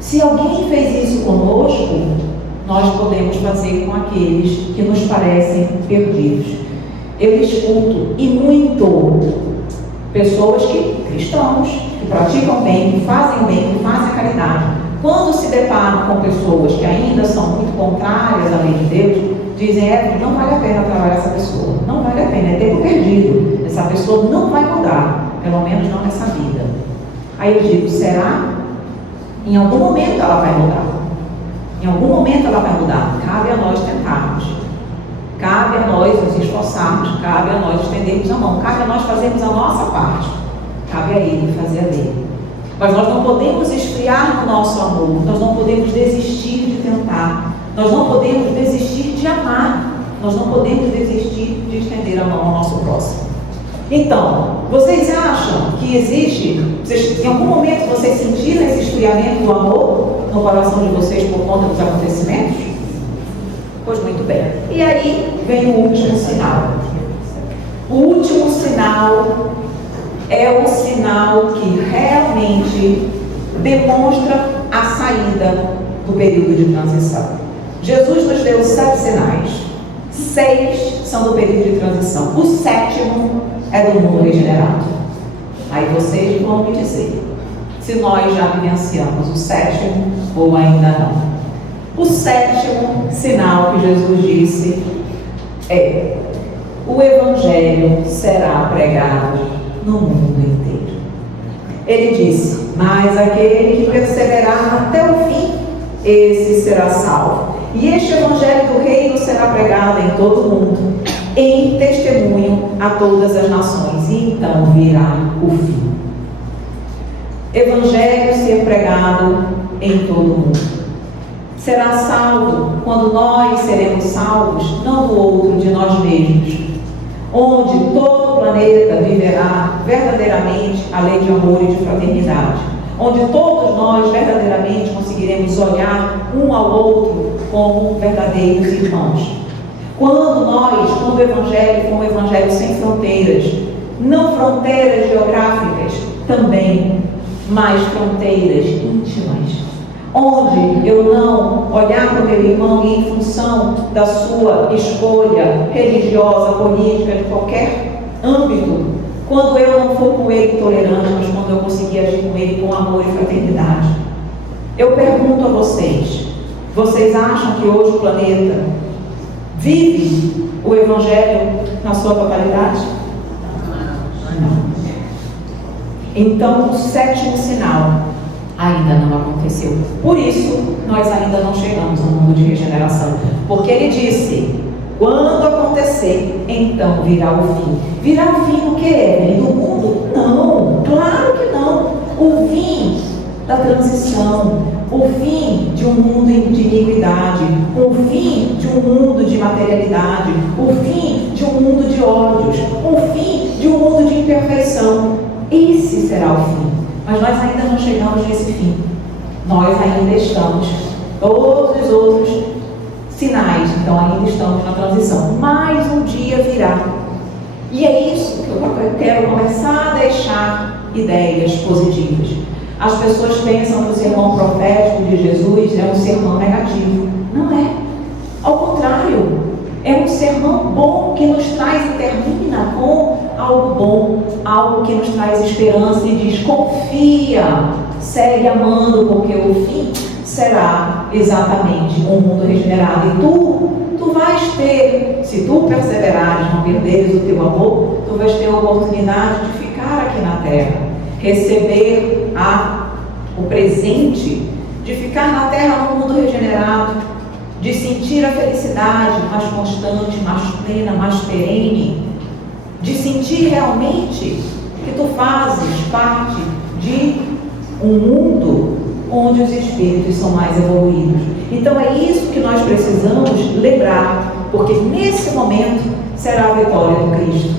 Se alguém fez isso conosco, nós podemos fazer com aqueles que nos parecem perdidos. Eu escuto, e muito, pessoas cristãos, que praticam bem, que fazem a caridade, quando se deparam com pessoas que ainda são muito contrárias à lei de Deus, dizem: não vale a pena trabalhar essa pessoa, não vale a pena, é tempo perdido, essa pessoa não vai mudar, pelo menos não nessa vida. Aí eu digo: será? Em algum momento ela vai mudar, em algum momento ela vai mudar. Cabe a nós tentarmos, cabe a nós nos esforçarmos, cabe a nós estendermos a mão, cabe a nós fazermos a nossa parte, cabe a Ele fazer a dele. Mas nós não podemos esfriar o nosso amor, nós não podemos desistir de tentar, nós não podemos desistir de amar, nós não podemos desistir de estender a mão ao nosso próximo. Então, vocês acham que existe, em algum momento vocês sentiram esse esfriamento do amor no coração de vocês por conta dos acontecimentos? Pois muito bem. E aí vem o último sinal. O último sinal é o sinal que realmente demonstra a saída do período de transição. Jesus nos deu 7 sinais. 6 são do período de transição. O 7º é do mundo regenerado. Aí vocês vão me dizer se nós já vivenciamos o 7º ou ainda não. O 7º sinal que Jesus disse é: o Evangelho será pregado no mundo inteiro. Ele disse: mas aquele que perseverar até o fim, esse será salvo. E este evangelho do reino será pregado em todo o mundo, em testemunho a todas as nações, e então virá o fim. Evangelho ser pregado em todo o mundo. Será salvo quando nós seremos salvos, não do outro, de nós mesmos, onde todo o planeta viverá verdadeiramente a lei de amor e de fraternidade, onde todos nós verdadeiramente conseguiremos olhar um ao outro como verdadeiros irmãos. Quando o Evangelho for um Evangelho sem fronteiras, não fronteiras geográficas também, mas fronteiras íntimas, onde eu não olhar para o meu irmão e em função da sua escolha religiosa, política, de qualquer âmbito, quando eu não for com ele intolerante, mas quando eu conseguir agir com ele com amor e fraternidade. Eu pergunto a vocês, vocês acham que hoje o planeta vive o Evangelho na sua totalidade? Não. Então, o sétimo sinal ainda não aconteceu. Por isso, nós ainda não chegamos ao mundo de regeneração. Porque ele disse, quando acontecer, então virá o fim. Virá o fim do que? Do mundo? Não, claro que não. O fim da transição, o fim de um mundo de iniquidade, o fim de um mundo de materialidade, o fim de um mundo de ódios, o fim de um mundo de imperfeição. Esse será o fim. Mas nós ainda não chegamos nesse fim. Nós ainda estamos, todos os outros sinais, então ainda estamos na transição. Mais um dia virá. E é isso que eu quero começar a deixar ideias positivas. As pessoas pensam que o sermão profético de Jesus é um sermão negativo. Não é. Ao contrário, é um sermão bom que nos traz e termina com algo bom, algo que nos traz esperança e diz, confia, segue amando, porque o fim será exatamente um mundo regenerado. E tu vais ter, se tu perseverares, não perderes o teu amor, tu vais ter a oportunidade de ficar aqui na terra, receber o presente de ficar na terra no mundo regenerado, de sentir a felicidade mais constante, mais plena, mais perene, de sentir realmente que tu fazes parte de um mundo onde os espíritos são mais evoluídos. Então é isso que nós precisamos lembrar, porque nesse momento será a vitória do Cristo.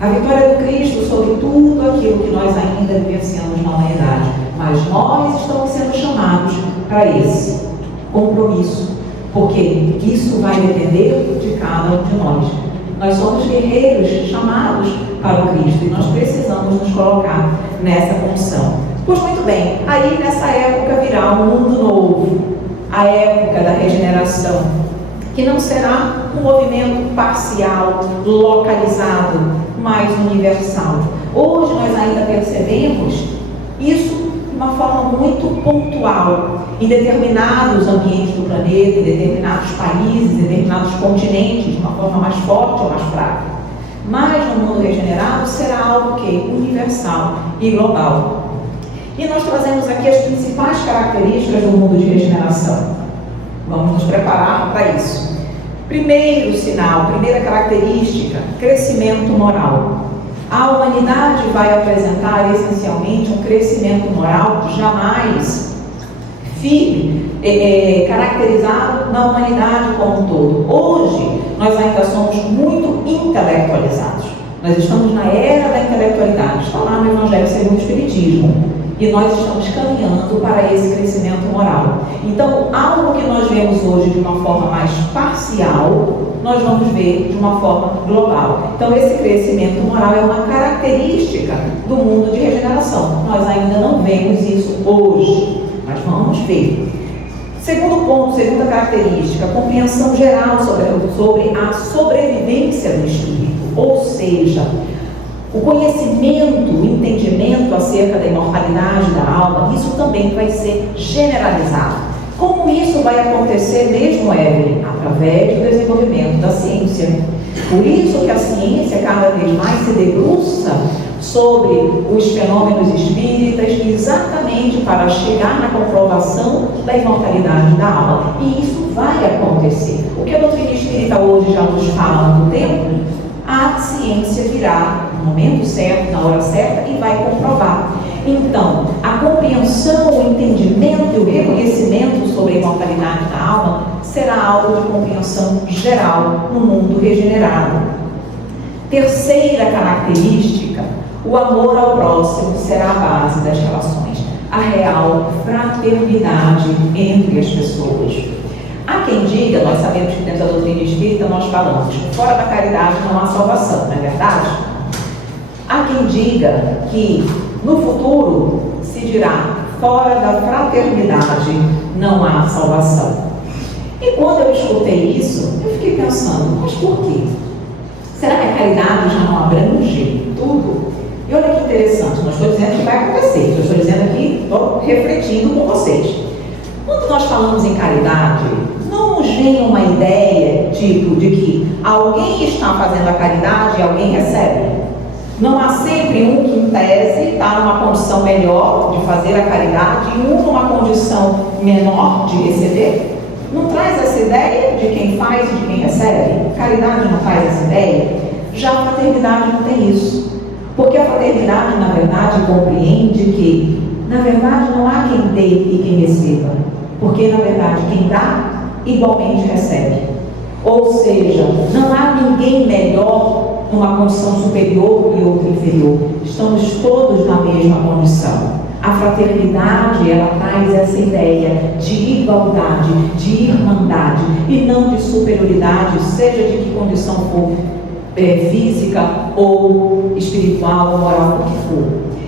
A vitória do Cristo sobre tudo aquilo que nós ainda vivenciamos na humanidade. Mas nós estamos sendo chamados para esse compromisso, porque isso vai depender de cada um de nós. Nós somos guerreiros chamados para o Cristo e nós precisamos nos colocar nessa função. Pois muito bem, aí nessa época virá um mundo novo, a época da regeneração, que não será um movimento parcial, localizado, mas universal. Hoje nós ainda percebemos isso de uma forma muito pontual, em determinados ambientes do planeta, em determinados países, em determinados continentes, de uma forma mais forte ou mais fraca. Mas no mundo regenerado será algo que é universal e global. E nós trazemos aqui as principais características do mundo de regeneração. Vamos nos preparar para isso. Primeiro sinal, primeira característica, crescimento moral. A humanidade vai apresentar essencialmente um crescimento moral jamais firme, caracterizado na humanidade como um todo. Hoje, nós ainda somos muito intelectualizados. Nós estamos na era da intelectualidade, está lá no Evangelho segundo o Espiritismo. E nós estamos caminhando para esse crescimento moral. Então, algo que nós vemos hoje de uma forma mais parcial, nós vamos ver de uma forma global. Então, esse crescimento moral é uma característica do mundo de regeneração. Nós ainda não vemos isso hoje, mas vamos ver. Segundo ponto, segunda característica, compreensão geral sobre a sobrevivência do espírito. Ou seja, o conhecimento, o entendimento acerca da imortalidade da alma, isso também vai ser generalizado. Como isso vai acontecer mesmo, Evelyn? Através do desenvolvimento da ciência. Por isso que a ciência cada vez mais se debruça sobre os fenômenos espíritas, exatamente para chegar na comprovação da imortalidade da alma. E isso vai acontecer. O que a doutrina espírita hoje já nos fala há muito tempo, a ciência virá no momento certo, na hora certa, e vai comprovar. Então, a compreensão, o entendimento e o reconhecimento sobre a imortalidade da alma será algo de compreensão geral no mundo regenerado. Terceira característica, o amor ao próximo será a base das relações, a real fraternidade entre as pessoas. Há quem diga, nós sabemos que dentro da doutrina espírita nós falamos, fora da caridade não há salvação, não é verdade? Há quem diga que no futuro se dirá, fora da fraternidade não há salvação. E quando eu escutei isso, eu fiquei pensando, mas por quê? Será que a caridade já não abrange tudo? E olha que interessante, não estou dizendo que vai acontecer, eu estou dizendo aqui, estou refletindo com vocês. Quando nós falamos em caridade, não nos vem uma ideia tipo de que alguém está fazendo a caridade e alguém recebe. Não há sempre um que, em tese, está numa condição melhor de fazer a caridade e um numa condição menor de receber? Não traz essa ideia de quem faz e de quem recebe? Caridade não traz essa ideia? Já a fraternidade não tem isso. Porque a fraternidade, na verdade, compreende que, na verdade, não há quem dê e quem receba. Porque, na verdade, quem dá, igualmente recebe. Ou seja, não há ninguém melhor numa condição superior e outro inferior. Estamos todos na mesma condição. A fraternidade, ela traz essa ideia de igualdade, de irmandade e não de superioridade, seja de que condição for, física ou espiritual, moral, o que for.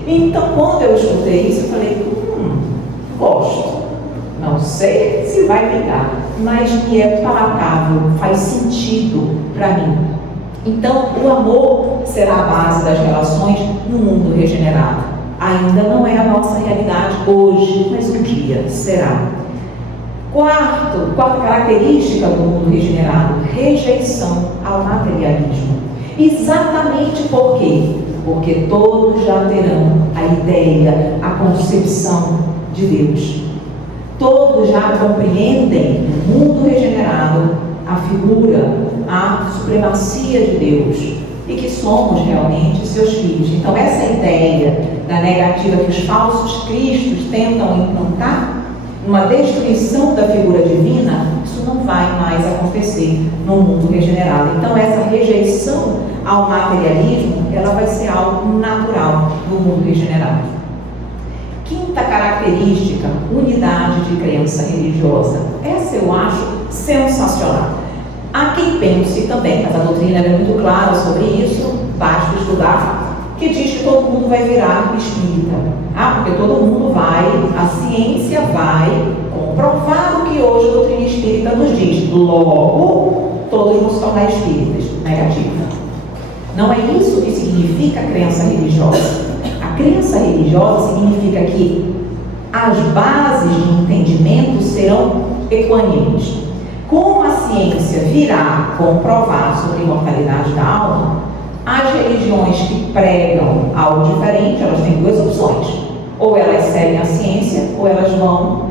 Então, quando eu escutei isso, eu falei, gosto. Não sei se vai vingar, mas me é palatável, faz sentido para mim. Então, o amor será a base das relações no mundo regenerado. Ainda não é a nossa realidade hoje, mas um dia será. Quarta característica do mundo regenerado, rejeição ao materialismo. Exatamente por quê? Porque todos já terão a ideia, a concepção de Deus. Todos já compreendem no mundo regenerado a figura, a supremacia de Deus e que somos realmente seus filhos. Então, essa ideia da negativa que os falsos cristos tentam implantar, uma destruição da figura divina, isso não vai mais acontecer no mundo regenerado. Então, essa rejeição ao materialismo, ela vai ser algo natural no mundo regenerado. Quinta característica, unidade de crença religiosa. Essa eu acho sensacional. Há quem pense também, mas a doutrina é muito clara sobre isso, basta estudar, que diz que todo mundo vai virar espírita. Porque todo mundo vai, a ciência vai comprovar o que hoje a doutrina espírita nos diz. Logo, todos vão se tornar espíritas. Negativa. Não é isso que significa a crença religiosa. A crença religiosa significa que as bases de entendimento serão equânimes. Como a ciência virá comprovar sobre a imortalidade da alma, as religiões que pregam algo diferente, elas têm duas opções. Ou elas seguem a ciência, ou elas vão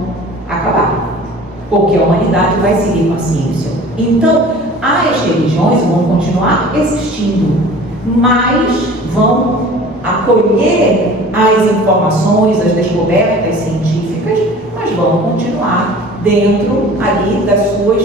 acabar. Porque a humanidade vai seguir com a ciência. Então, as religiões vão continuar existindo, mas vão acolher as informações, as descobertas científicas, mas vão continuar dentro ali das suas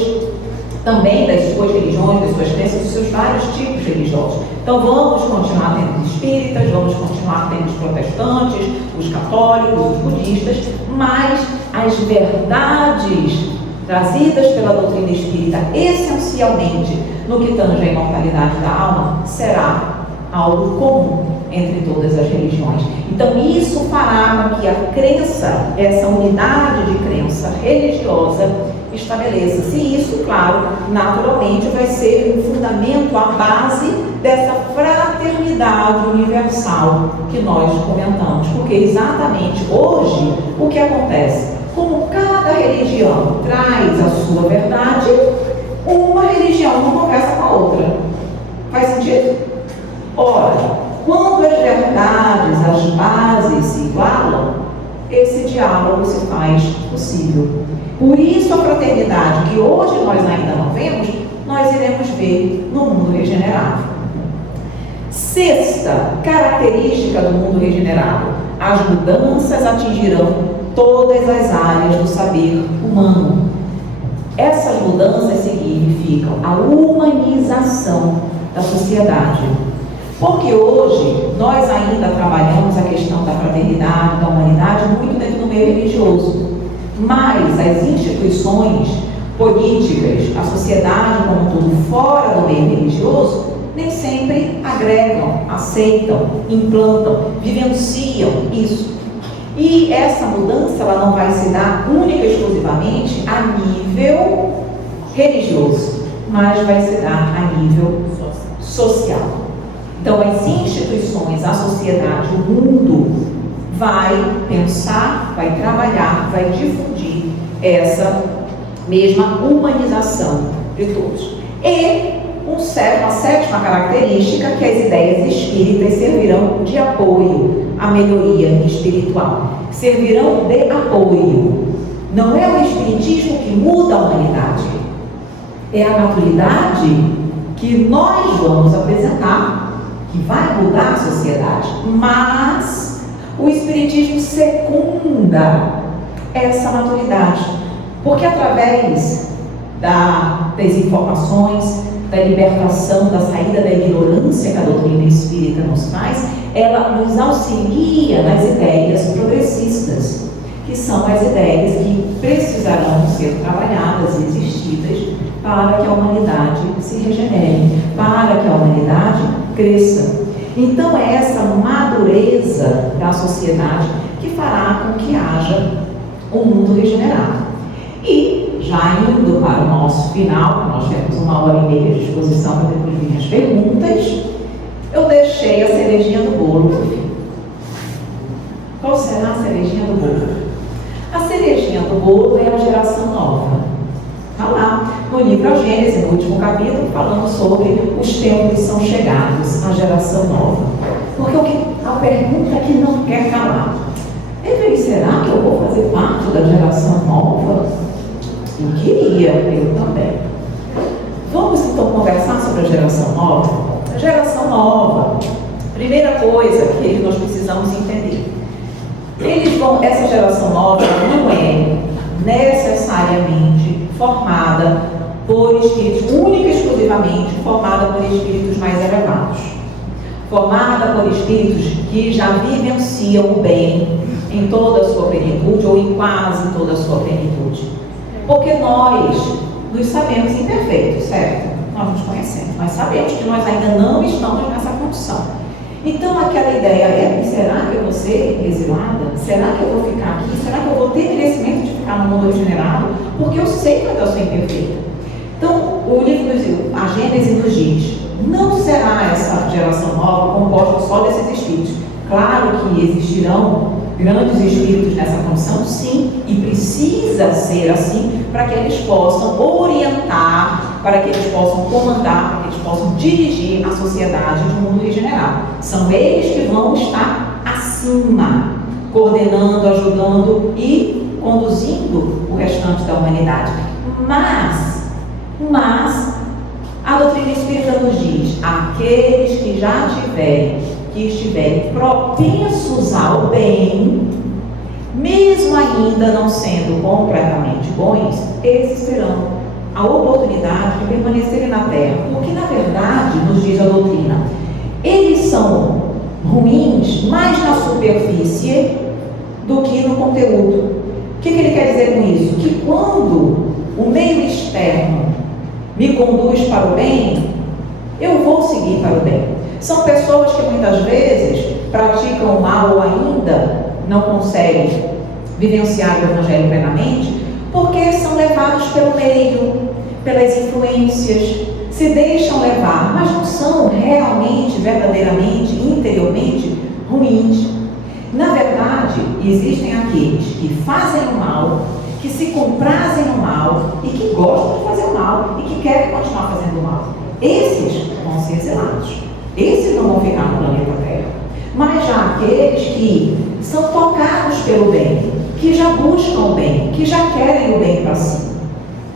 religiões, das suas crenças, dos seus vários tipos religiosos. Então vamos continuar tendo os espíritas, vamos continuar tendo os protestantes, os católicos, os budistas, mas as verdades trazidas pela doutrina espírita, essencialmente no que tange a imortalidade da alma, será algo comum entre todas as religiões. Então isso fará com que a crença, essa unidade de crença religiosa, estabeleça-se. E isso, claro, naturalmente vai ser um fundamento, a base dessa fraternidade universal que nós comentamos. Porque exatamente hoje, o que acontece? Como cada religião traz a sua verdade, uma religião não conversa com a outra. Faz sentido? Ora, quando as verdades bases se igualam, esse diálogo se faz possível. Por isso a fraternidade que hoje nós ainda não vemos, nós iremos ver no mundo regenerado. Sexta característica do mundo regenerado: as mudanças atingirão todas as áreas do saber humano. Essas mudanças significam a humanização da sociedade. Porque hoje nós ainda trabalhamos a questão da fraternidade, da humanidade, muito dentro do meio religioso. Mas as instituições políticas, a sociedade como um todo fora do meio religioso, nem sempre agregam, aceitam, implantam, vivenciam isso. E essa mudança ela não vai se dar única e exclusivamente a nível religioso, mas vai se dar a nível social. Então, as instituições, a sociedade, o mundo vai pensar, vai trabalhar, vai difundir essa mesma humanização de todos. E uma sétima característica, que as ideias espíritas servirão de apoio à melhoria espiritual. Servirão de apoio. Não é o espiritismo que muda a humanidade, é a maturidade que nós vamos apresentar que vai mudar a sociedade, mas o espiritismo secunda essa maturidade, porque através das informações, da libertação, da saída da ignorância que a doutrina espírita nos traz, ela nos auxilia nas ideias progressistas, que são as ideias que precisarão ser trabalhadas e existidas para que a humanidade se regenere, para que a humanidade cresça. Então é essa madureza da sociedade que fará com que haja um mundo regenerado. E, já indo para o nosso final, nós temos 1h30 de exposição para depois vir as perguntas, eu deixei a cerejinha do bolo no fim. Qual será a cerejinha do bolo? A cerejinha do bolo é a geração nova. Está lá no livro A Gênese, no último capítulo, falando sobre os tempos são chegados, a geração nova. Porque a pergunta que não quer calar: será que eu vou fazer parte da geração nova? Eu queria, eu também. Vamos então conversar sobre a geração nova? A geração nova, primeira coisa que nós precisamos entender: essa geração nova não é necessariamente formada por espíritos, única e exclusivamente formada por espíritos mais elevados, formada por espíritos que já vivenciam o bem em toda a sua plenitude ou em quase toda a sua plenitude. Porque nós nos sabemos imperfeitos, certo? Nós nos conhecemos, mas sabemos que nós ainda não estamos nessa condição. Então aquela ideia é: será que eu vou ser exilada? Será que eu vou ficar aqui? Será que eu vou ter merecimento de ficar no mundo regenerado? Porque eu sei que eu sou imperfeita. Então o livro A Gênese nos diz: não será essa geração nova composta só desses espíritos. Claro que existirão grandes espíritos nessa condição, sim, e precisa ser assim para que eles possam orientar, para que eles possam comandar, para que eles possam dirigir a sociedade de um mundo regenerado. São eles que vão estar acima, coordenando, ajudando e conduzindo o restante da humanidade. Mas a doutrina espírita nos diz: aqueles que já estiverem propensos ao bem, mesmo ainda não sendo completamente bons, esses terão a oportunidade de permanecerem na Terra, porque na verdade, nos diz a doutrina, eles são ruins mais na superfície do que no conteúdo. O que ele quer dizer com isso? Que quando o meio externo me conduz para o bem, eu vou seguir para o bem. São pessoas que muitas vezes praticam o mal ou ainda não conseguem vivenciar o Evangelho plenamente, porque são levados pelo meio, pelas influências, se deixam levar, mas não são realmente, verdadeiramente, interiormente ruins. Na verdade, existem aqueles que fazem o mal, que se comprazem no mal e que gostam de fazer o mal e que querem continuar fazendo o mal. Esses vão ser exilados. Esses não vão ficar no planeta Terra. mas já aqueles que são tocados pelo bem, que já buscam o bem, que já querem o bem para si.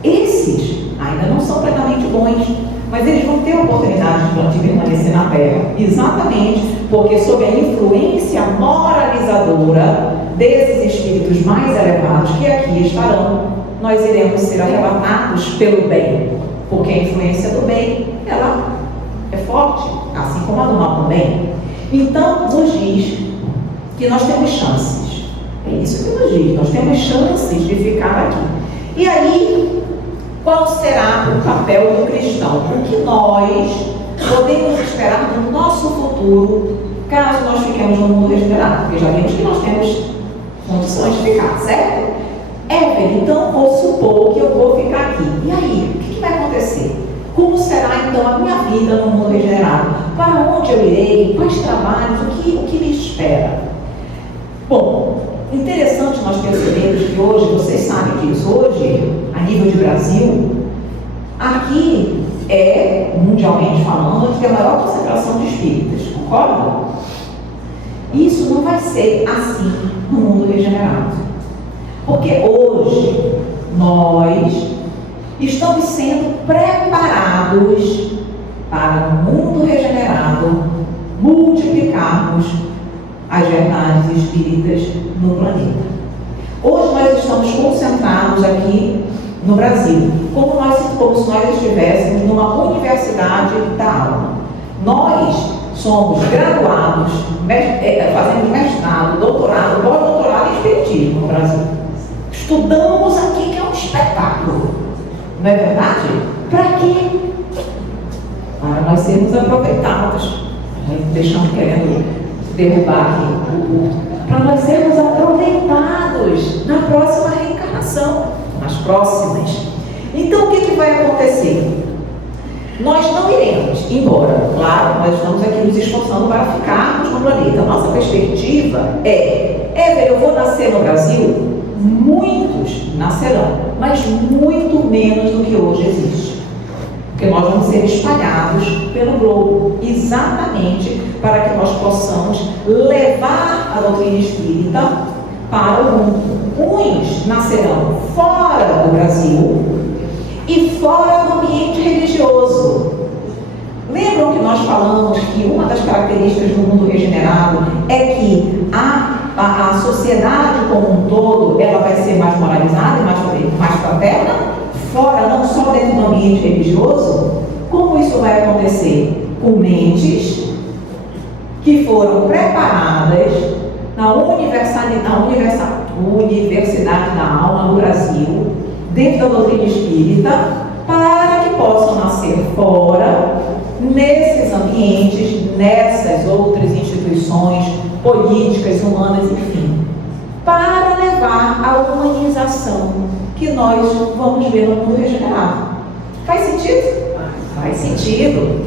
Esses ainda não são plenamente bons, mas eles vão ter a oportunidade de permanecer na Terra, exatamente porque sob a influência moralizadora desses espíritos mais elevados que aqui estarão, nós iremos ser arrebatados pelo bem, porque a influência do bem, ela é forte, assim como a do mal também. Então, nos diz que nós temos chances. É isso que nos diz, nós temos chances de ficar aqui. E aí, qual será o papel do cristão? O que nós podemos esperar do nosso futuro, caso nós fiquemos no mundo regenerado? Porque já vimos que nós temos condições de ficar, certo? Então vou supor que eu vou ficar aqui. E aí, o que vai acontecer? Como será então a minha vida no mundo regenerado? Para onde eu irei? Quais trabalhos? O que me espera? Bom, interessante nós percebermos que hoje, vocês sabem disso, hoje, a nível de Brasil, aqui é, mundialmente falando, onde tem a maior concentração de espíritas, concordam? Isso não vai ser assim no mundo regenerado. Porque hoje nós estamos sendo preparados para, no mundo regenerado, multiplicarmos as verdades espíritas no planeta. Hoje nós estamos concentrados aqui no Brasil, como se nós estivéssemos numa universidade da alma. Nós somos graduados, fazemos mestrado, doutorado, pós-doutorado em espiritismo no Brasil. Estudamos aqui, que é um espetáculo, não é verdade? Para quê? Para nós sermos aproveitados. Deixando querendo derrubar aqui o culto. Para nós sermos aproveitados na próxima reencarnação, nas próximas. Então o que vai acontecer? Nós não iremos, embora, claro, nós estamos aqui nos esforçando para ficarmos no planeta. A nossa perspectiva eu vou nascer no Brasil? Muitos nascerão, mas muito menos do que hoje existe. Porque nós vamos ser espalhados pelo globo, exatamente para que nós possamos levar a doutrina espírita para o mundo. Uns nascerão fora do Brasil e fora do ambiente religioso. Lembram que nós falamos que uma das características do mundo regenerado é que a sociedade como um todo, ela vai ser mais moralizada e mais fraterna, fora, não só dentro do ambiente religioso? Como isso vai acontecer? Com mentes que foram preparadas na Universidade da Alma no Brasil, dentro da doutrina espírita, para que possam nascer fora, nesses ambientes, nessas outras instituições políticas, humanas, enfim, para levar a humanização que nós vamos ver no mundo regenerado. Faz sentido? Faz sentido.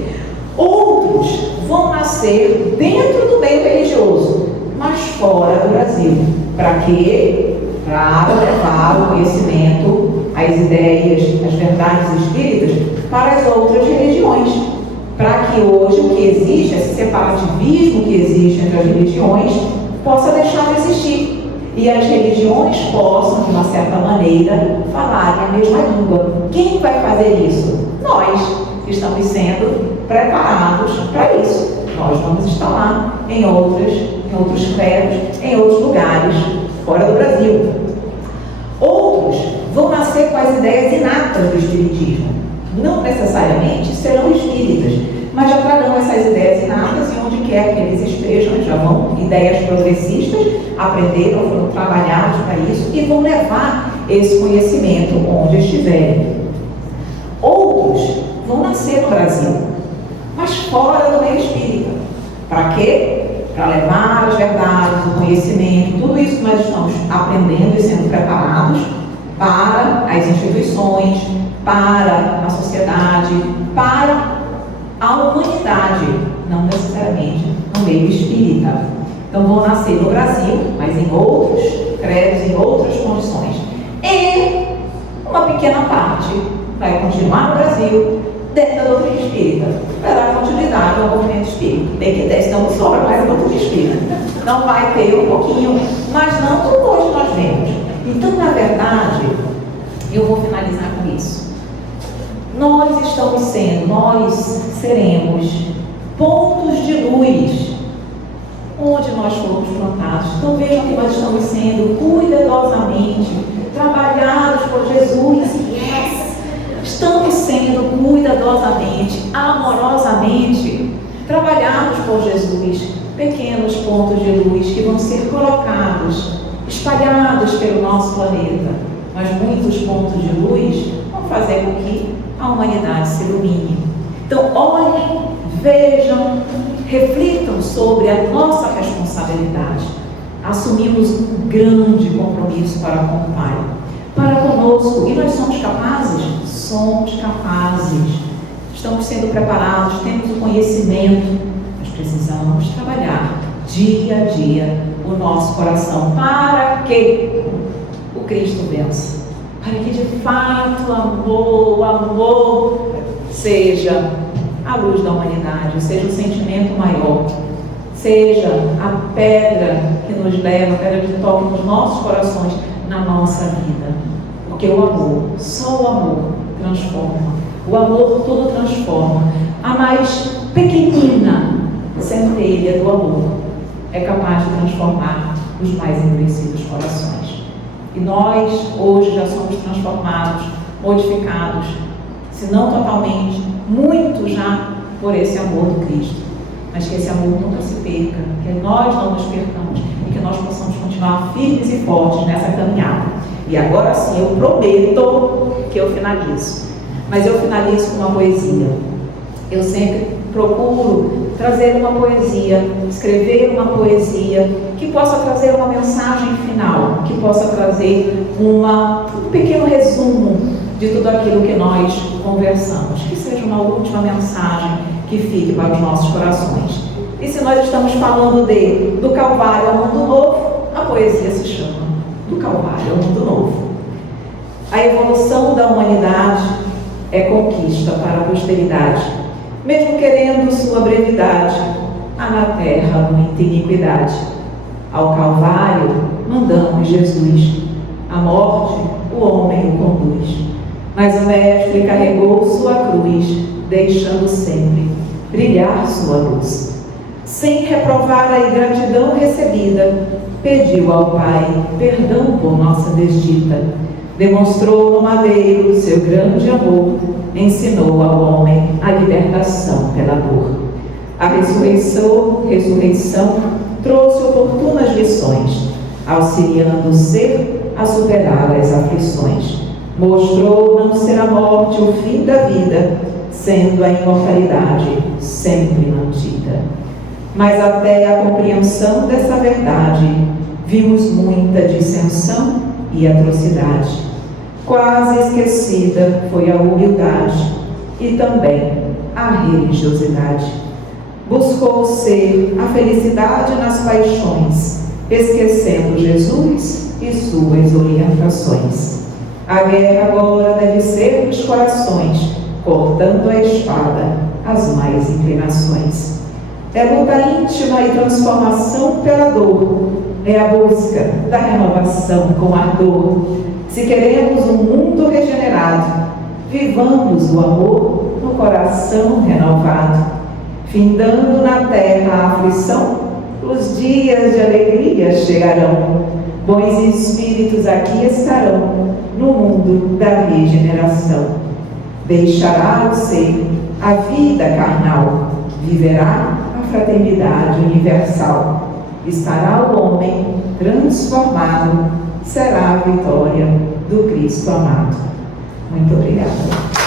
Outros vão nascer dentro do meio religioso, mas fora do Brasil. Para quê? Para levar o conhecimento, as ideias, as verdades espíritas para as outras religiões. Para que hoje o que existe, esse separativismo que existe entre as religiões, possa deixar de existir. E as religiões possam, de uma certa maneira, falarem a mesma língua. Quem vai fazer isso? Nós, que estamos sendo preparados para isso. Nós vamos estar lá em outros credos, em outros lugares, fora do Brasil. Outros vão nascer com as ideias inatas do Espiritismo. Não necessariamente serão espíritas, mas já trarão essas ideias inatas e onde quer que eles estejam, já vão, ideias progressistas, aprenderam, foram trabalhados para isso e vão levar esse conhecimento onde estiverem. Outros vão nascer no Brasil, mas fora do meio espírita. Para quê? Para levar as verdades, o conhecimento, tudo isso que nós estamos aprendendo e sendo preparados para as instituições, para a sociedade, para a humanidade, não necessariamente no meio espírita. Então vão nascer no Brasil, mas em outros credos, em outras condições. E uma pequena parte vai continuar no Brasil, dentro da doutrina espírita, para dar continuidade ao movimento espírita. Bem que desse não sobra mais a doutrina espírita. não vai ter um pouquinho, mas não tudo hoje nós vemos. Então, na verdade, eu vou finalizar com isso. Nós seremos pontos de luz onde nós formos plantados. Então vejam que nós estamos sendo cuidadosamente trabalhados por Jesus. Yes! Estamos sendo cuidadosamente, amorosamente trabalhados por Jesus. Pequenos pontos de luz que vão ser colocados, espalhados pelo nosso planeta. Mas muitos pontos de luz vão fazer com que a humanidade se ilumine. Então olhem, vejam, reflitam sobre a nossa responsabilidade. Assumimos um grande compromisso para com o Pai, para conosco. E nós somos capazes? Somos capazes. Estamos sendo preparados, temos o conhecimento. Nós precisamos trabalhar dia a dia o nosso coração para que o Cristo vença. Para que de fato o amor seja a luz da humanidade, seja o sentimento maior, seja a pedra que nos leva, a pedra que toca nos nossos corações, na nossa vida. Porque o amor, só o amor transforma. O amor tudo transforma. A mais pequenina centelha do amor é capaz de transformar os mais endurecidos corações. E nós hoje já somos transformados, modificados, se não totalmente, muito já por esse amor do Cristo. Mas que esse amor nunca se perca, que nós não nos percamos e que nós possamos continuar firmes e fortes nessa caminhada. E agora sim, eu prometo que eu finalizo. Mas eu finalizo com uma poesia. Eu sempre procuro trazer uma poesia, escrever uma poesia que possa trazer uma mensagem final, que possa trazer um pequeno resumo de tudo aquilo que nós conversamos, que seja uma última mensagem que fique para os nossos corações. E se nós estamos falando do Calvário ao Mundo Novo, a poesia se chama Do Calvário ao Mundo Novo. A evolução da humanidade é conquista para a posteridade, mesmo querendo sua brevidade, há na terra muita iniquidade. Ao Calvário mandamos Jesus, à morte o homem o conduz. Mas o Mestre carregou sua cruz, deixando sempre brilhar sua luz. Sem reprovar a ingratidão recebida, pediu ao Pai perdão por nossa desdita. Demonstrou no madeiro seu grande amor, ensinou ao homem a libertação pela dor. A ressurreição trouxe oportunas lições, auxiliando o ser a superar as aflições. Mostrou não ser a morte o fim da vida, sendo a imortalidade sempre mantida. Mas até a compreensão dessa verdade, vimos muita dissensão e atrocidade. Quase esquecida foi a humildade e também a religiosidade. Buscou ser a felicidade nas paixões, esquecendo Jesus e suas orientações. A guerra agora deve ser nos corações, cortando a espada as mais inclinações. É luta íntima e transformação pela dor, é a busca da renovação com ardor. Se queremos um mundo regenerado, vivamos o amor no coração renovado. Findando na terra a aflição, os dias de alegria chegarão. Bons espíritos aqui estarão, no mundo da regeneração. Deixará o ser a vida carnal, viverá a fraternidade universal. Estará o homem transformado, será a vitória do Cristo amado. Muito obrigada.